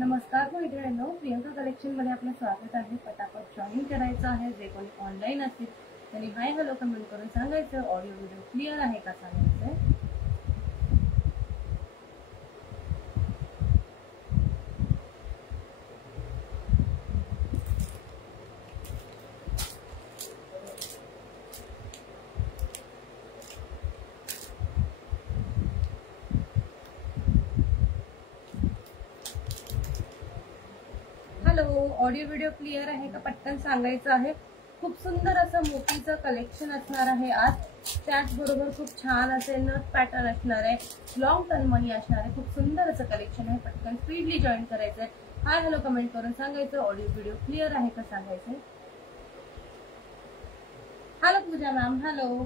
नमस्कार मैत्रिणींनो, प्रियंका कलेक्शन मध्ये आपलं स्वागत आहे। पटापट जॉईन करायचं आहे। जे कोणी ऑनलाईन असतील त्यांनी हाय हॅलो कमेंट करून सांगायचं। ऑडिओ व्हिडिओ क्लिअर आहे का सांगायचं। हॅलो, ऑडिओ व्हिडिओ क्लिअर आहे का पटकन सांगायचं आहे। खूप सुंदर असं मोतीचं कलेक्शन असणार आहे आज। त्याचबरोबर खूप छान असे नथ पॅटर्न असणार आहे। लॉंग टर्म मनी असणार आहे। खूप सुंदर असं कलेक्शन आहे। पटकन स्पीडली जॉईन करायचंय। हाय हॅलो कमेंट करून सांगायचं। ऑडिओ व्हिडिओ क्लिअर आहे का सांगायचं। हॅलो पूजा मॅम, हॅलो।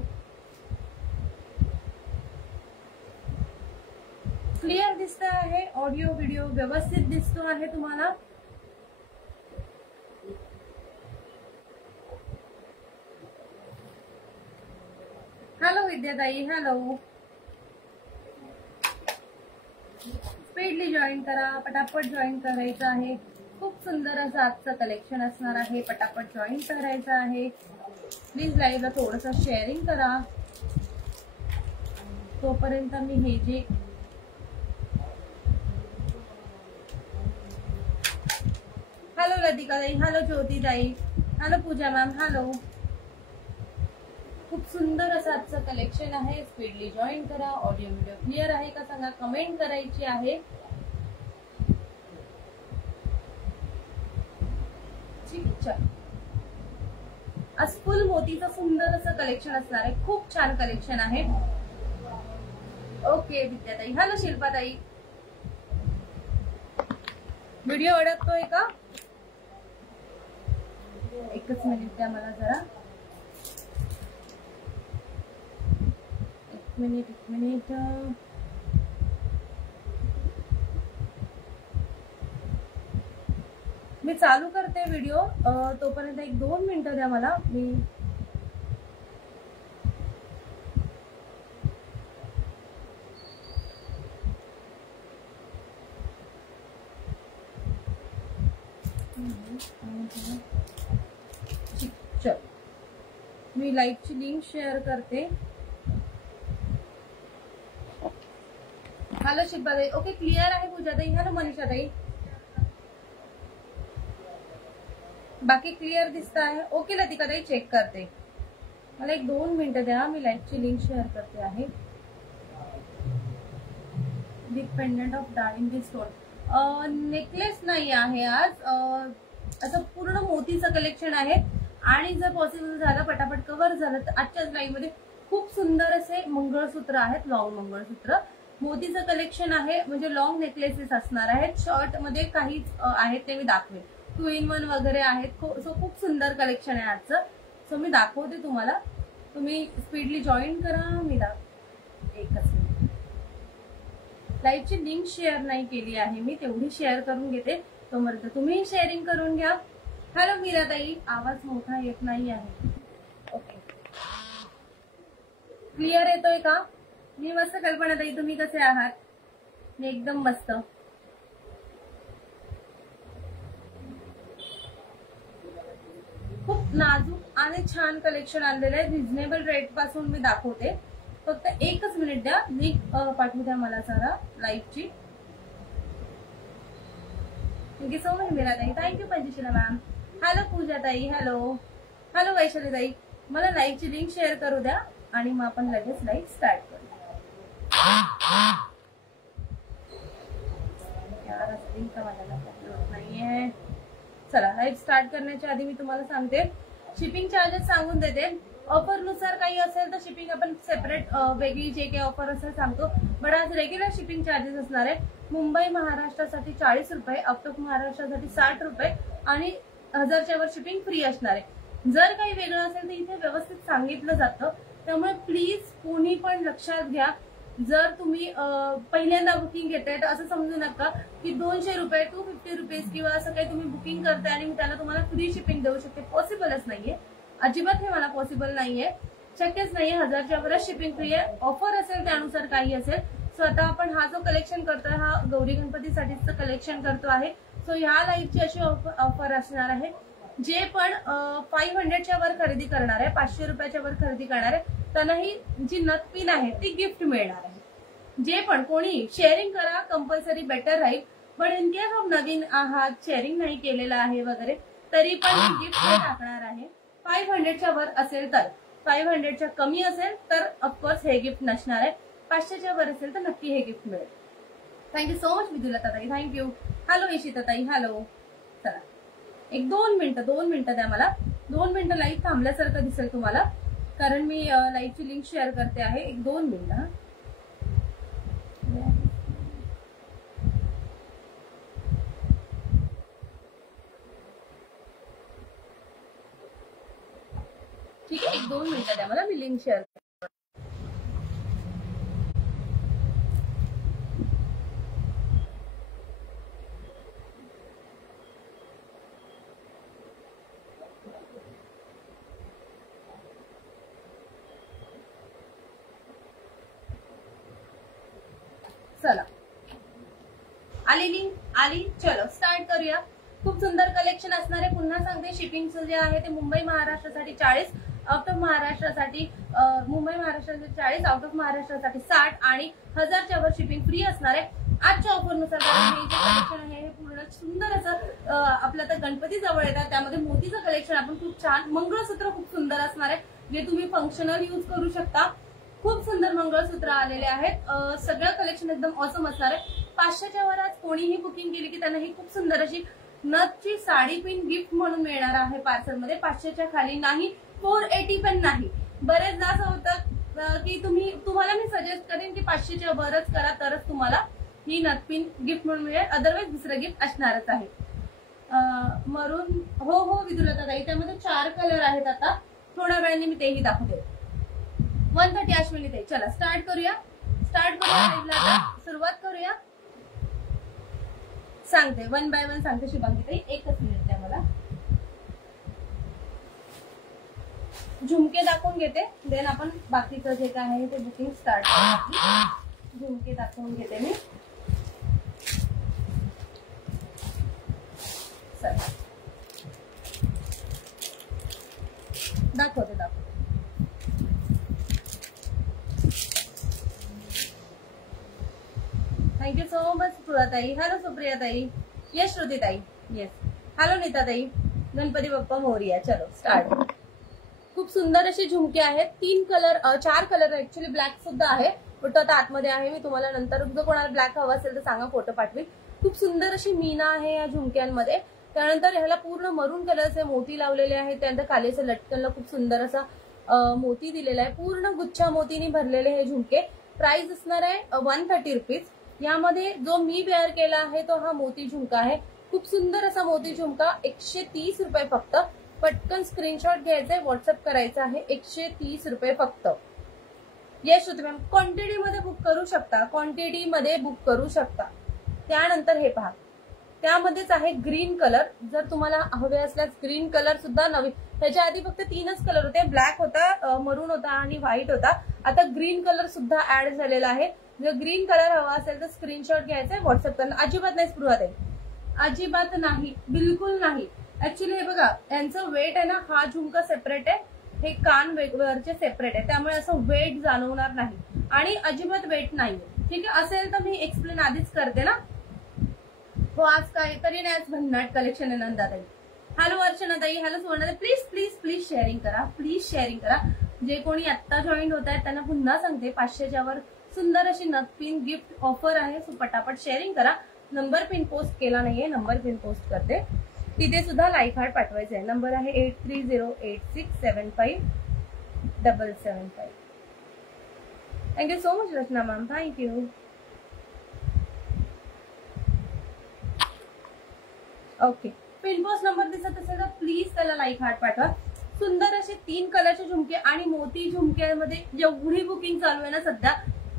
क्लिअर दिसत आहे। ऑडिओ व्हिडिओ व्यवस्थित दिसतो आहे तुम्हाला। हॅलो विद्याताई, हॅलो। स्पीडली जॉईन करा, पटापट जॉईन करायचं आहे। खूप सुंदर असं आजचं कलेक्शन असणार आहे। पटापट जॉईन करायचं आहे। प्लीज लाईव्हला थोडंसं शेअरिंग करा। तोपर्यंत मी हे जे हॅलो लतिकाताई, हॅलो ज्योतिताई, हॅलो पूजा मॅम, हॅलो। खूप सुंदर असं आजचं कलेक्शन आहे। स्पीडली जॉईन करा। ऑडिओ व्हिडिओ क्लिअर आहे का सांगा। कमेंट करायची आहे। आज फुल मोतीचं सुंदर असं कलेक्शन असणार आहे। खूप छान कलेक्शन आहे। ओके विद्याताई, हॅलो शिल्पाताई। व्हिडिओ अडकतोय का? एकच मिनिट द्या मला जरा। एक मिनिट। मी चालू करते व्हिडिओ। तोपर्यंत 1-2 मिनिटं द्या मला। मी लाईव्हची लिंक शेअर करते। हॅलो शिल्पाताई, ओके क्लिअर आहे पूजाताई, हॅलो मनीषाताई। बाकी क्लिअर दिसत आहे? ओके लतिकाताई, चेक करते। मला 1-2 मिनिटं द्या। मी लाईव्हची लिंक शेअर करते आहे। बिग पेंडंट ऑफ डाळिंबी स्टोन नेकलेस नाही आहे आज। असं पूर्ण मोतीचं कलेक्शन आहे। आणि जर पॉसिबल झालं पटापट कव्हर झालं तर आजच्याच लाईव्ह मध्ये खूप सुंदर असे मंगळसूत्र आहेत। लॉंग मंगळसूत्र मोतीचं कलेक्शन आहे। म्हणजे लॉंग नेकलेसेस असणार आहेत। शॉर्ट मध्ये काही आहेत ते मी दाखवेन। 2-in-1 वगैरे आहेत। सो खूप सुंदर कलेक्शन आहे आजचं। सो मी दाखवते तुम्हाला। तुम्ही स्पीडली जॉईन करा। मी एकच मिनिट। लाईव्हची लिंक शेअर नाही केली आहे मी, तेवढी शेअर करून घेते। तोपर्यंत तुम्ही शेअरिंग करून घ्या। हॅलो मीराताई, आवाज मोठा येत नाही आहे। ओके, क्लिअर येतोय का? मी मस्त कल्पना ताई, तुम्ही कसे आहात? मी एकदम मस्त। खूप नाजूक आणि छान कलेक्शन आणलेलं आहे। रिझनेबल रेट पासून मी दाखवते। फक्त एकच मिनिट द्या। लिंक पाठवू द्या मला जरा लाईव्हची। थँक्यू सो मच मीराताई, थँक्यू पंचशीला मॅम, हॅलो पूजाताई, हॅलो हॅलो वैशालीताई। मला लाईव्हची लिंक शेअर करू द्या आणि मग आपण लगेच लाईव्ह स्टार्ट करू। लिंक नाहीये। चला लाईव्ह स्टार्ट करण्याच्या आधी मी तुम्हाला सांगते शिपिंग चार्जेस सांगून देते। ऑफर नुसार काही असेल तर शिपिंग आपण सेपरेट वेगळी जे काही ऑफर असेल सांगतो। बट आज रेग्युलर शिपिंग चार्जेस असणार आहे। मुंबई महाराष्ट्रासाठी 40 रुपये, आउट ऑफ महाराष्ट्रासाठी 60 रुपये आणि 1000च्या वर शिपिंग फ्री असणार आहे। जर काही वेगळं असेल तर इथे व्यवस्थित सांगितलं जातं। त्यामुळे प्लीज कोणी पण लक्षात घ्या। जर तुम्ही पहिल्यांदा बुकिंग घेताय तर असं समजू नका की 200 रुपये 250 रुपीज किंवा असं काही तुम्ही बुकिंग करताय आणि मी त्याला तुम्हाला फ्री शिपिंग देऊ शकते। पॉसिबलच नाहीये, अजिबात हे मला पॉसिबल नाहीये, शक्यच नाहीये। 1000च्या वरच शिपिंग फ्री आहे। ऑफर असेल त्यानुसार काही असेल सो आता आपण हा जो कलेक्शन करतोय हा गौरी गणपतीसाठीच कलेक्शन करतो आहे. सो ह्या लाईव्हची अशी ऑफर असणार आहे, जे पण 500च्या वर खरेदी करणार आहे, 500 रुपयाच्या वर खरेदी करणार आहे, त्यांना ही जी नथ पिन आहे ती गिफ्ट मिळणार आहे. जे पण कोणी शेअरिंग करा, कंपल्सरी बेटर राहील. पण इन केस ऑफ नवीन आहात, शेअरिंग नाही केलेलं आहे वगैरे, तरी पण गिफ्ट टाकणार आहे. 500च्या वर असेल तर, 500च्या कमी असेल तर ऑफकोर्स हे गिफ्ट नसणार आहे. 500च्या वर असेल तर नक्की हे गिफ्ट मिळेल. थँक्यू सो मच विदुलता ताई, थँक्यू. हॅलो इशिता ताई, हॅलो. चला एक 2 मिनिटं द्या मला. 2 मिनिटं लाईव्ह थांबल्यासारखं दिसेल तुम्हाला, कारण मी लाईव्हची लिंक शेअर करते आहे. एक 2 मिनिटं. ठीक आहे, एक 2 मिनिटं द्या मला, मी लिंक शेअर करते. चला आली लिंक, आली. चलो स्टार्ट करूया. खूप सुंदर कलेक्शन असणार आहे. पुन्हा सांगते, शिपिंगचं जे आहे ते मुंबई महाराष्ट्रासाठी 40, आउट ऑफ महाराष्ट्रासाठी मुंबई महाराष्ट्रासाठी 40, आउट ऑफ महाराष्ट्रासाठी 60 आणि 1000च्या वर शिपिंग फ्री असणार आहे. आजच्या ऑफरनुसार हे जे कलेक्शन आहे हे पूर्ण सुंदर असं आपल्या तर गणपती जवळ येतात, त्यामध्ये मोतीचं कलेक्शन आपण खूप छान. मंगळसूत्र खूप सुंदर असणार आहे, जे तुम्ही फंक्शनल यूज करू शकता. खूप सुंदर मंगळसूत्र आलेले आहेत. सगळं कलेक्शन एकदम ऑसम असणार आहे. 500च्या वर आज कोणीही बुकिंग केली की त्यांना ही खूप सुंदर अशी नथची साडी पिन गिफ्ट म्हणून मिळणार आहे पार्सल मध्ये. 500च्या खाली नाही, 480 पण नाही. बरेचदा असं होतं की तुम्हाला मी सजेस्ट करेन की 500च्या वरच करा, तरच तुम्हाला ही नथ पिन गिफ्ट म्हणून मिळेल. अदरवाईज दुसरं गिफ्ट असणारच आहे. मरून हो विदुलता ताई, त्यामध्ये 4 कलर आहेत. आता थोड्या वेळाने मी तेही दाखवते. 130 अश्विनी ताई. चला स्टार्ट करूया. सुरुवात करूया. सांगते 1 बाय 1 सांगते शुभांगी ताई, एकच मिनिट द्या मला. झुमके दाखवून घेते, देन आपण बाकीचं जे काय आहे ते बुकिंग स्टार्ट करू. झुमके दाखवून घेते मी. दाखवते. थँक्यू सो मच सुप्रिया ताई. हॅलो सुप्रिया ताई. येस श्रुती ताई. येस. हॅलो नीता ताई. गणपती बाप्पा मोरया. चलो स्टार्ट. खूप सुंदर असे झुमके आहेत. 4 कलर ऍक्च्युली ब्लॅक सुद्धा आहे, फोटो आता आतमध्ये आहे. मी तुम्हाला नंतर जर कोणाला ब्लॅक हवा असेल तर सांगा, फोटो पाठवेल. खूप सुंदर अशी मीना आहे या झुमक्यांमध्ये. त्यानंतर ह्याला पूर्ण मरून कलरचे मोती लावलेले आहेत. त्यानंतर खालीचे लटकनला खूप सुंदर असा मोती दिलेला आहे. पूर्ण गुच्छा मोतीने भरलेले हे झुमके. प्राइस असणार आहे 130 रुपीज. यामध्ये जो मी वेअर केला आहे तो हा मोती झुमका आहे. खूप सुंदर असा मोती झुमका. 130 रुपये फक्त. पटकन स्क्रीनशॉट घ्यायचा आहे, व्हॉट्सअप करायचा आहे. 130 रुपये फक्त. येस श्रुती मॅम, क्वांटिटीमध्ये बुक करू शकता. त्यानंतर हे पहा, त्यामध्येच आहे ग्रीन कलर. जर तुम्हाला हवे असल्यास ग्रीन कलर सुद्धा नवीन. त्याच्या आधी फक्त 3च कलर होते, ब्लॅक होता, मरून होता आणि व्हाईट होता. आता ग्रीन कलर सुद्धा ऍड झालेला आहे. जर ग्रीन कलर हवा असेल तर स्क्रीनशॉट घ्यायचा, व्हॉट्सअप करणं. अजिबात नाही स्पृहा ताई, अजिबात नाही, बिलकुल नाही. ऍक्च्युली हे बघा, यांचं वेट आहे ना, हा झुमका सेपरेट आहे, हे कान वरचे सेपरेट आहे, त्यामुळे असं वेट जाणवणार नाही आणि अजिबात वेट नाही. ठीक आहे, असेल तर मी एक्सप्लेन आधीच करते ना. हो आज काहीतरी नाही, आज भन्नाट कलेक्शन आहे नंदाताई. हॅलो अर्चना ताई. हॅलो सुवर्णा ताई. प्लीज प्लीज प्लीज शेअरिंग करा, प्लीज शेअरिंग करा. जे कोणी आत्ता जॉईन होत आहेत त्यांना पुन्हा सांगते, 500च्या वर सुंदर अशी नथ पिन गिफ्ट ऑफर आहे. सो पटापट शेअरिंग करा. नंबर पिन पोस्ट केला नाहीये, नंबर पिन पोस्ट करते. तिथे सुद्धा लाईक हार्ट पाठवायचा आहे. नंबर आहे 8308675775. Thank you so much Rachana ma'am, thank you. Okay, pin post number दिसत असेल तर प्लीज त्याला लाईक हार्ट पाठवा. सुंदर असे 3 कलरचे झुमके आणि मोती झुमक्यामध्ये जेवढी बुकिंग चालू आहे ना सध्या,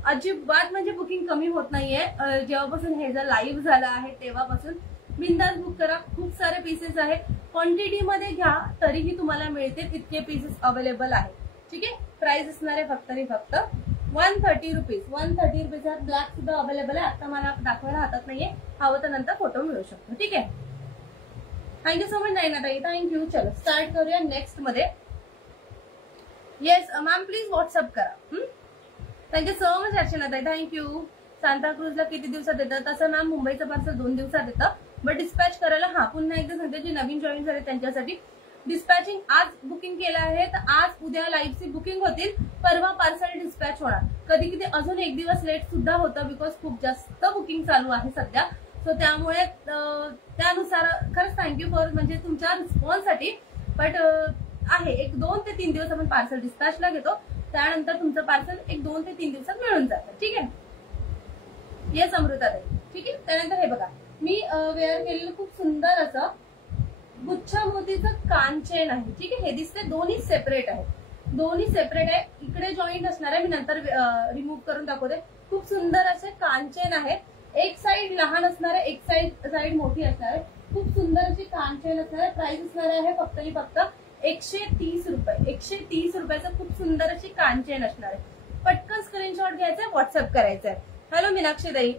अजिबात म्हणजे बुकिंग कमी होत नाहीये. जेव्हापासून हे जर लाईव्ह झालं आहे तेव्हापासून बिंदास बुक करा. खूप सारे पीसेस आहे, क्वांटिटी मध्ये घ्या तरीही तुम्हाला मिळतील, इतके पीसेस अवेलेबल आहे. ठीक आहे, प्राइस असणार आहे फक्त 130 रुपीज. 130 रुपीज. ब्लॅक सुद्धा अवेलेबल आहे. आता मला दाखवायला हातात नाहीये, हवं तर नंतर फोटो मिळू शकतो. ठीक आहे. थँक्यू सो मच नयनाताई, थँक्यू. चलो स्टार्ट करूया नेक्स्ट मध्ये. येस मॅम प्लीज व्हॉट्सअप करा. थँक्यू सो मच अर्चनाताई, थँक्यू. सांताक्रूजला किती दिवसात येतं? तसं मॅम मुंबईचं पार्सल 2 दिवसात येतं, बट डिस्पॅच करायला हा पुन्हा एकदा सांगते, जे नवीन जॉईन झाले त्यांच्यासाठी डिस्पॅचिंग आज बुकिंग केलं आहे, तर आज उद्या लाईव्हची बुकिंग होतील, परवा पार्सल डिस्पॅच होणार. कधी कधी अजून 1 दिवस लेट सुद्धा होतं, बिकॉज खूप जास्त बुकिंग चालू आहे सध्या. सो त्यामुळे त्यानुसार खरंच थँक्यू फॉर म्हणजे तुमच्या रिस्पॉन्ससाठी. बट आहे 1-2 ते 3 दिवस आपण पार्सल डिस्पॅचला घेतो, त्यानंतर तुमचं पार्सल 1-2 ते 3 दिवसात मिळून जातं. ठीक आहे. येस अमृताताई. ठीक आहे. त्यानंतर हे बघा, मी वेअर केलेलं खूप सुंदर असं गुच्छा मोतीचं कांचेन आहे. ठीक आहे. हे दिसते, दोन्ही सेपरेट आहे, दोन्ही सेपरेट आहे. इकडे जॉईंट असणार आहे, मी नंतर रिमूव्ह करून दाखवते. खूप सुंदर असे कांचेन आहे. एक साइड लहान असणार आहे, एक साइड मोठी असणार आहे. खूप सुंदर अशी कांचेन असणार आहे. प्राइस असणार आहे फक्त आणि फक्त 130 रुपये. 130 रुपयाचं खूप सुंदर अशी कांचेन असणार आहे. पटकन स्क्रीनशॉट घ्यायचा, व्हॉट्सअप करायचा आहे. हॅलो मीनाक्षी ताई,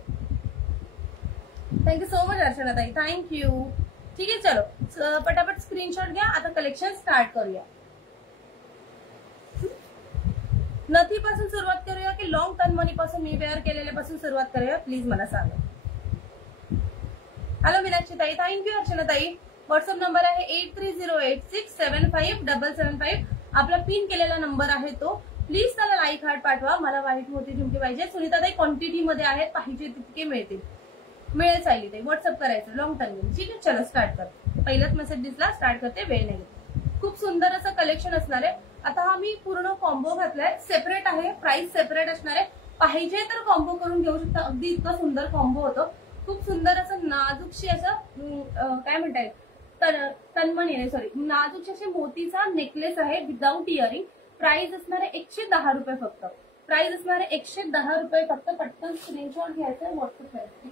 थँक्यू सो मच अर्चनाताई, थँक्यू. ठीक आहे. चलो पटापट स्क्रीनशॉट घ्या. आता कलेक्शन स्टार्ट करूया. नथी पासून सुरुवात करूया की लॉंग टर्न मनी पासून मी वेअर केलेल्या पासून सुरुवात करूया, प्लीज मला सांगा. हॅलो मीनाक्षी ताई, थँक्यू. अर्चनाताई, व्हॉट्सअप नंबर आहे 8308675775. आपला पिन केलेला नंबर आहे तो. प्लीज त्याला लाईक हार्ट पाठवा. मला व्हाईट मोती झुमकी पाहिजे. सुनीताताई क्वांटिटी मध्ये आहेत, पाहिजे तितके मिळतील. मिळेल सायली ताई, व्हॉट्सअप करायचं लॉंग टर्म. ठीक आहे. चलो स्टार्ट कर. पहिलाच मेसेज दिसला, स्टार्ट करते, वेळ नाही. खूप सुंदर असं कलेक्शन असणार आहे. आता हा मी पूर्ण कॉम्बो घातलाय, सेपरेट आहे, प्राइस सेपरेट असणार आहे. पाहिजे तर कॉम्बो करून घेऊ शकता. अगदी इतका सुंदर कॉम्बो होतो. खूप सुंदर असं नाजूकशी असं काय म्हणताय तन्मणी सॉरी नाजूकशी अशी मोतीचा नेकलेस आहे विदाऊट इयरिंग. प्राइस असणार आहे 110 रुपये फक्त. प्राइस असणार आहे 110 रुपये फक्त. पटकन स्क्रीनशॉट घ्यायचा, व्हॉट्सअप करायचं.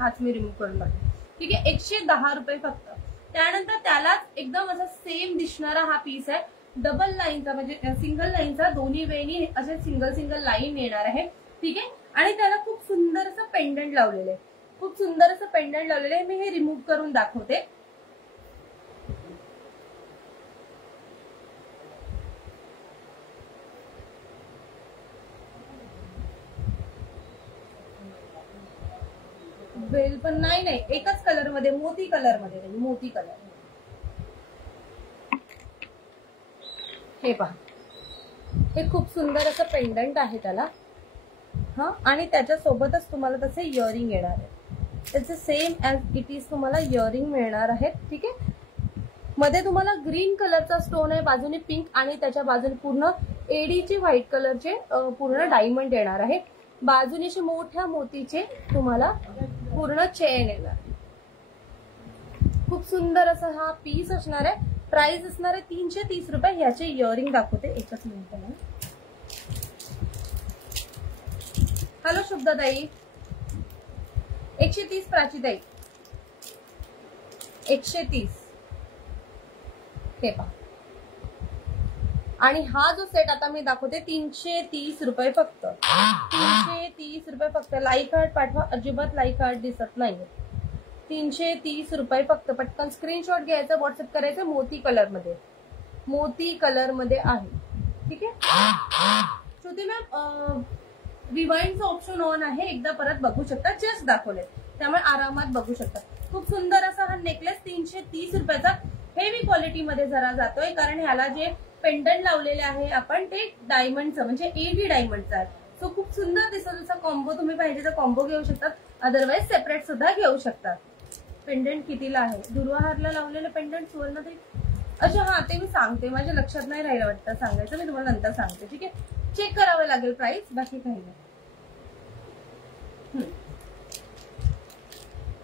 हाच मी रिमूव्ह करून टाकते. ठीक आहे. 110 रुपये फक्त. त्यानंतर त्यालाच एकदम असा सेम दिसणारा हा पीस आहे, डबल लाईनचा म्हणजे सिंगल लाईनचा, दोन्ही वेळी असे सिंगल लाईन येणार आहे. ठीक आहे. आणि त्याला खूप सुंदर असं पेंडंट लावलेलं आहे, खूप सुंदर असं पेंडंट लावलेलं आहे. मी हे रिमूव्ह करून दाखवते. बेल पण नाही, एकच कलर मध्ये, मोती कलर मध्ये, मोती कलर. हे पहा, हे खूप सुंदर असं पेंडंट आहे त्याला. हा, आणि त्याच्यासोबतच तुम्हाला तसे इयरिंग येणार आहे. त्याचे सेम ऍज इट इज तुम्हाला इयरिंग मिळणार आहेत. ठीक आहे. मध्ये तुम्हाला ग्रीन कलरचा स्टोन आहे, बाजूने पिंक, आणि त्याच्या बाजूने पूर्ण एडीचे व्हाईट कलरचे पूर्ण डायमंड येणार आहे. बाजूने असे मोठ्या मोतीचे तुम्हाला पूर्ण चेन येणार. खूप सुंदर असा हा पीस असणार आहे. प्राइस असणार आहे 330 रुपये. ह्याचे इयरिंग दाखवते, एकच मिनिट. हॅलो शुभदाताई, 130 प्राचीताई, 130. हे पहा. आणि हा जो सेट आता मी दाखवते 330 रुपये फक्त. 330 रुपये फक्त. लाईक हार्ट पाठवा, अजिबात लाईक हार्ट दिसत नाहीये. 330 रुपये फक्त. पटकन स्क्रीनशॉट घ्यायचा, व्हॉट्सअप करायचं. मोती कलर मध्ये, मोती कलर मध्ये आहे. ठीक आहे. श्रुती मॅम, रिवाइंडचं ऑप्शन ऑन आहे, एकदा परत बघू शकता. जस्ट दाखवले, त्यामुळे आरामात बघू शकता. खूप सुंदर असा हा नेकलेस 330 रुपयाचा. हेवी क्वालिटी मध्ये जरा जातोय, कारण ह्याला जे पेंडंट लावलेले आहे आपण ते डायमंडचं म्हणजे एडी डायमंडचं आहे. सो खूप सुंदर दिसतो. जसा कॉम्बो तुम्ही पाहिजे तर कॉम्बो घेऊ शकतात, अदरवाइज सेपरेट सुद्धा घेऊ शकतात. पेंडंट कितीला आहे? दुर्वाहारला लावलेलं पेंडंट सुवर्ण ते. अच्छा हा, ते मी सांगते, माझ्या लक्षात नाही राहिलं वाटतं सांगायचं, मी तुम्हाला नंतर सांगते. ठीक आहे. चेक करावं लागेल प्राइस, बाकी काही नाही.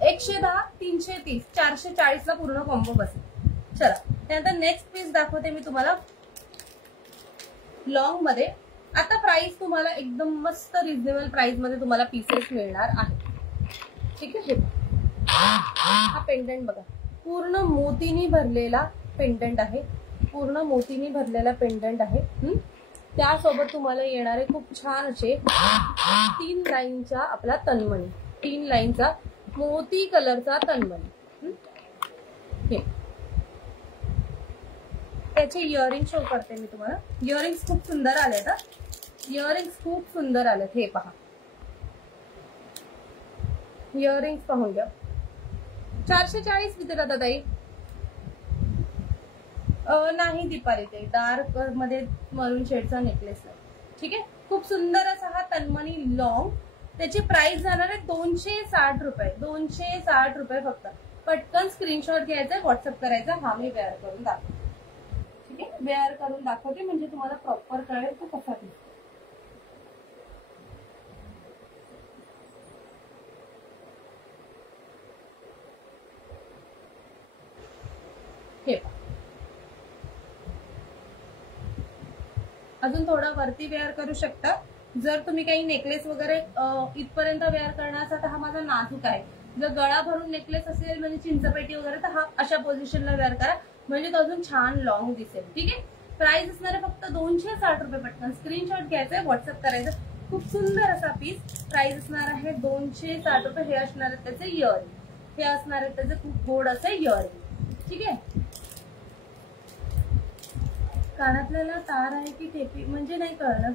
110, 330, 440 ला पूर्ण कॉम्बो बसेल. चला, त्यानंतर नेक्स्ट पीस दाखवते मी तुम्हाला लॉंग मध्ये. आता प्राइस तुम्हाला एकदम मस्त रिझनेबल प्राइस मध्ये तुम्हाला पीसेस मिळणार आहे. ठीक आहे. हा पेंडंट बघा, पूर्ण मोतीनी भरलेला पेंडंट आहे, पूर्ण मोतीनी भरलेला पेंडंट आहे। त्यासोबत तुम्हाला येणारे खूप छान असे 3 लाईनचा आपला तन्मणी, 3 लाईनचा मोती कलरचा तन्मणी। हे त्याचे इयरिंग शो करते मी तुम्हाला। इयरिंग्स खूप सुंदर आलेत, इयरिंग्स खूप सुंदर आलेत। हे पहा, इयरिंग्स पाहून घ्या। 440 किती जातात ताई? नाही दीपाली, ते डार्क मध्ये मरून शेडचा नेकलेस आहे, ठीक आहे। खूप सुंदर असा हा तन्मणी लॉंग, त्याची प्राइस जाणार आहे 260 रुपये, 260 रुपये फक्त। पटकन स्क्रीनशॉट घ्यायचा, व्हॉट्सअप करायचा। हा मी वेअर करून दाखवते, ठीक आहे, वेअर करून दाखवते म्हणजे तुम्हाला प्रॉपर कळेल तो कसा दिसतो। हे अजून थोडा वरती वेअर करू शकता। जर तुम्ही काही नेकलेस वगैरे इथपर्यंत वेअर करण्याचा, तर हा माझा नाजूक आहे। जर गळा भरून नेकलेस असेल म्हणजे चिंचपेटी वगैरे, तर हा अशा पोझिशनला वेअर करा म्हणजे तो अजून छान लॉंग दिसेल, ठीक आहे। प्राइस असणार आहे फक्त 260 रुपये। पटकन स्क्रीनशॉट घ्यायचा, व्हॉट्सअप करायचं। खूप सुंदर असा पीस, प्राइस असणार आहे 260 रुपये। हे असणार आहे त्याचे इयरिंग, हे असणार आहे त्याचे खूप गोड असे इयरिंग, ठीक आहे। कानातल्याला तार आहे की टेपी म्हणजे नाही कळलं।